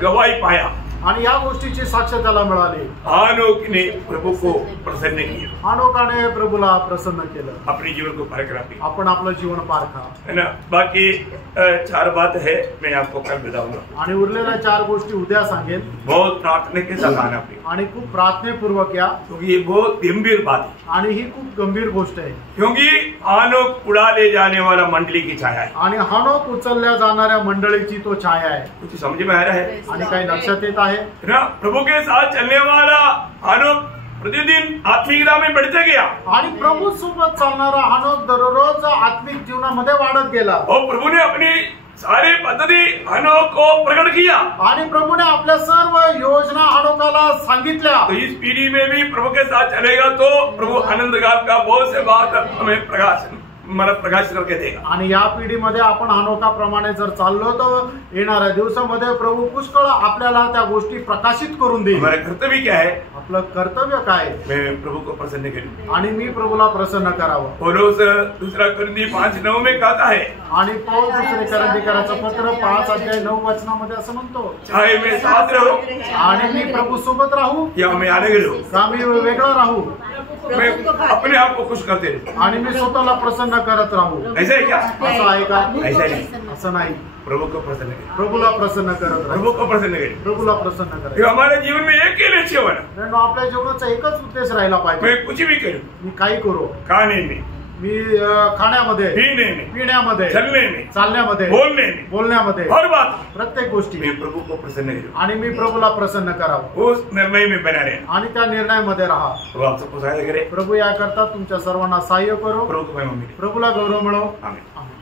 गवाही पाया आणि या गोष्टीची साक्ष त्याला मिळाली। हानोक ने प्रभु को प्रसन्न किया, हानोकाने प्रभूला प्रसन्न केलं। अपने जीवन को परखना प्रिय। आपण आपलं जीवन पारखा। है ना, बाकी 4 बात है, मैं आपको कल बताऊंगा। आणि उरलेल्या 4 गोष्टी उद्या सांगेन। बहुत प्रार्थना के साथ आना प्रिय, आणि खूप प्रार्थनेपूर्वक या, क्योंकि ये बहुत गंभीर बात है। आणि ही खूप गंभीर गोष्ट आहे, क्योंकि हानोक उड़ा ले जाने वाला मंडली की छाया है। आणि हानोक उचलल्या जाणाऱ्या मंडळीची तो छाया आहे। कुछ समझ में आ रहा है? आणि काही लक्षात येत आहे ना, प्रभु के साथ चलने वाला हानोक प्रतिदिन आत्मिकता में बढ़ते गया आणि प्रभू सोबत चालणारा हानोक दररोज आत्मिक जीवनामध्ये वाढत गेला। और प्रभु ने अपनी सारी पद्धति हानोक को प्रकट किया आणि प्रभूने आपल्या सर्व योजना हानोकाला सांगितल्या। तो इस पीढ़ी में भी प्रभु के साथ चलेगा तो प्रभु आनंद का बहुत से बात हमें प्रकाश करके देगा। आणि या पिढीमध्ये आपण हानोकाप्रमाणे जर चाललो तर येणाऱ्या दिवसामध्ये प्रभू पुष्कळ आपल्याला त्या गोष्टी प्रकाशित करून देईल। हमारा कर्तव्य क्या है? आपलं कर्तव्य काय? मैं प्रभु को प्रसन्न करूं आणि मी प्रभूला प्रसन्न करावं। पौलुस 2 कोरिन्थी 5:9 में कहता है, आणि पौल दुसरे कोरिन्थीकराचं पत्र 5:9 असं म्हणतो, चाहे मैं साथ रहूं आणि मी प्रभू सोबत राहू या मैं अलग रहूं, का मी वेगळा राहू, मैं अपने आप को खुश करते रहूं। आणि मी स्वतःला प्रसन्न करत राहू। ऐसा है क्या? असं आहे का? ऐसा नहीं, असं नाही। प्रभु को प्रसन्न करें, प्रभूला प्रसन्न करत राहू। प्रभु को प्रसन्न करें। प्रभूला प्रसन्न ये करायचं। हमारे जीवन में एक ही लक्ष्य बना, मित्रांनो, आपल्या जीवनाचा एकच उद्देश राहिला पाहिजे। मैं कुछ भी करूं, मी काही करू, खाने में, मी खाण्यामध्ये, पीने में, पिण्यामध्ये, चलने में, चालण्यामध्ये, बोलने में, बोलण्यामध्ये, हर बात प्रत्येक गोष्टी मैं प्रभु को प्रसन्न करूं, आणि मी प्रभूला प्रसन्न करावं उस निर्णय में बना रहे। आणि त्या निर्णयामध्ये राहा। तो आप सबको सहायता करे, प्रभू याकरता तुमच्या सर्वांना सहाय्य करो। प्रभु को महिमा मिले। प्रभूला गौरव मिळो। आमीन। आमीन।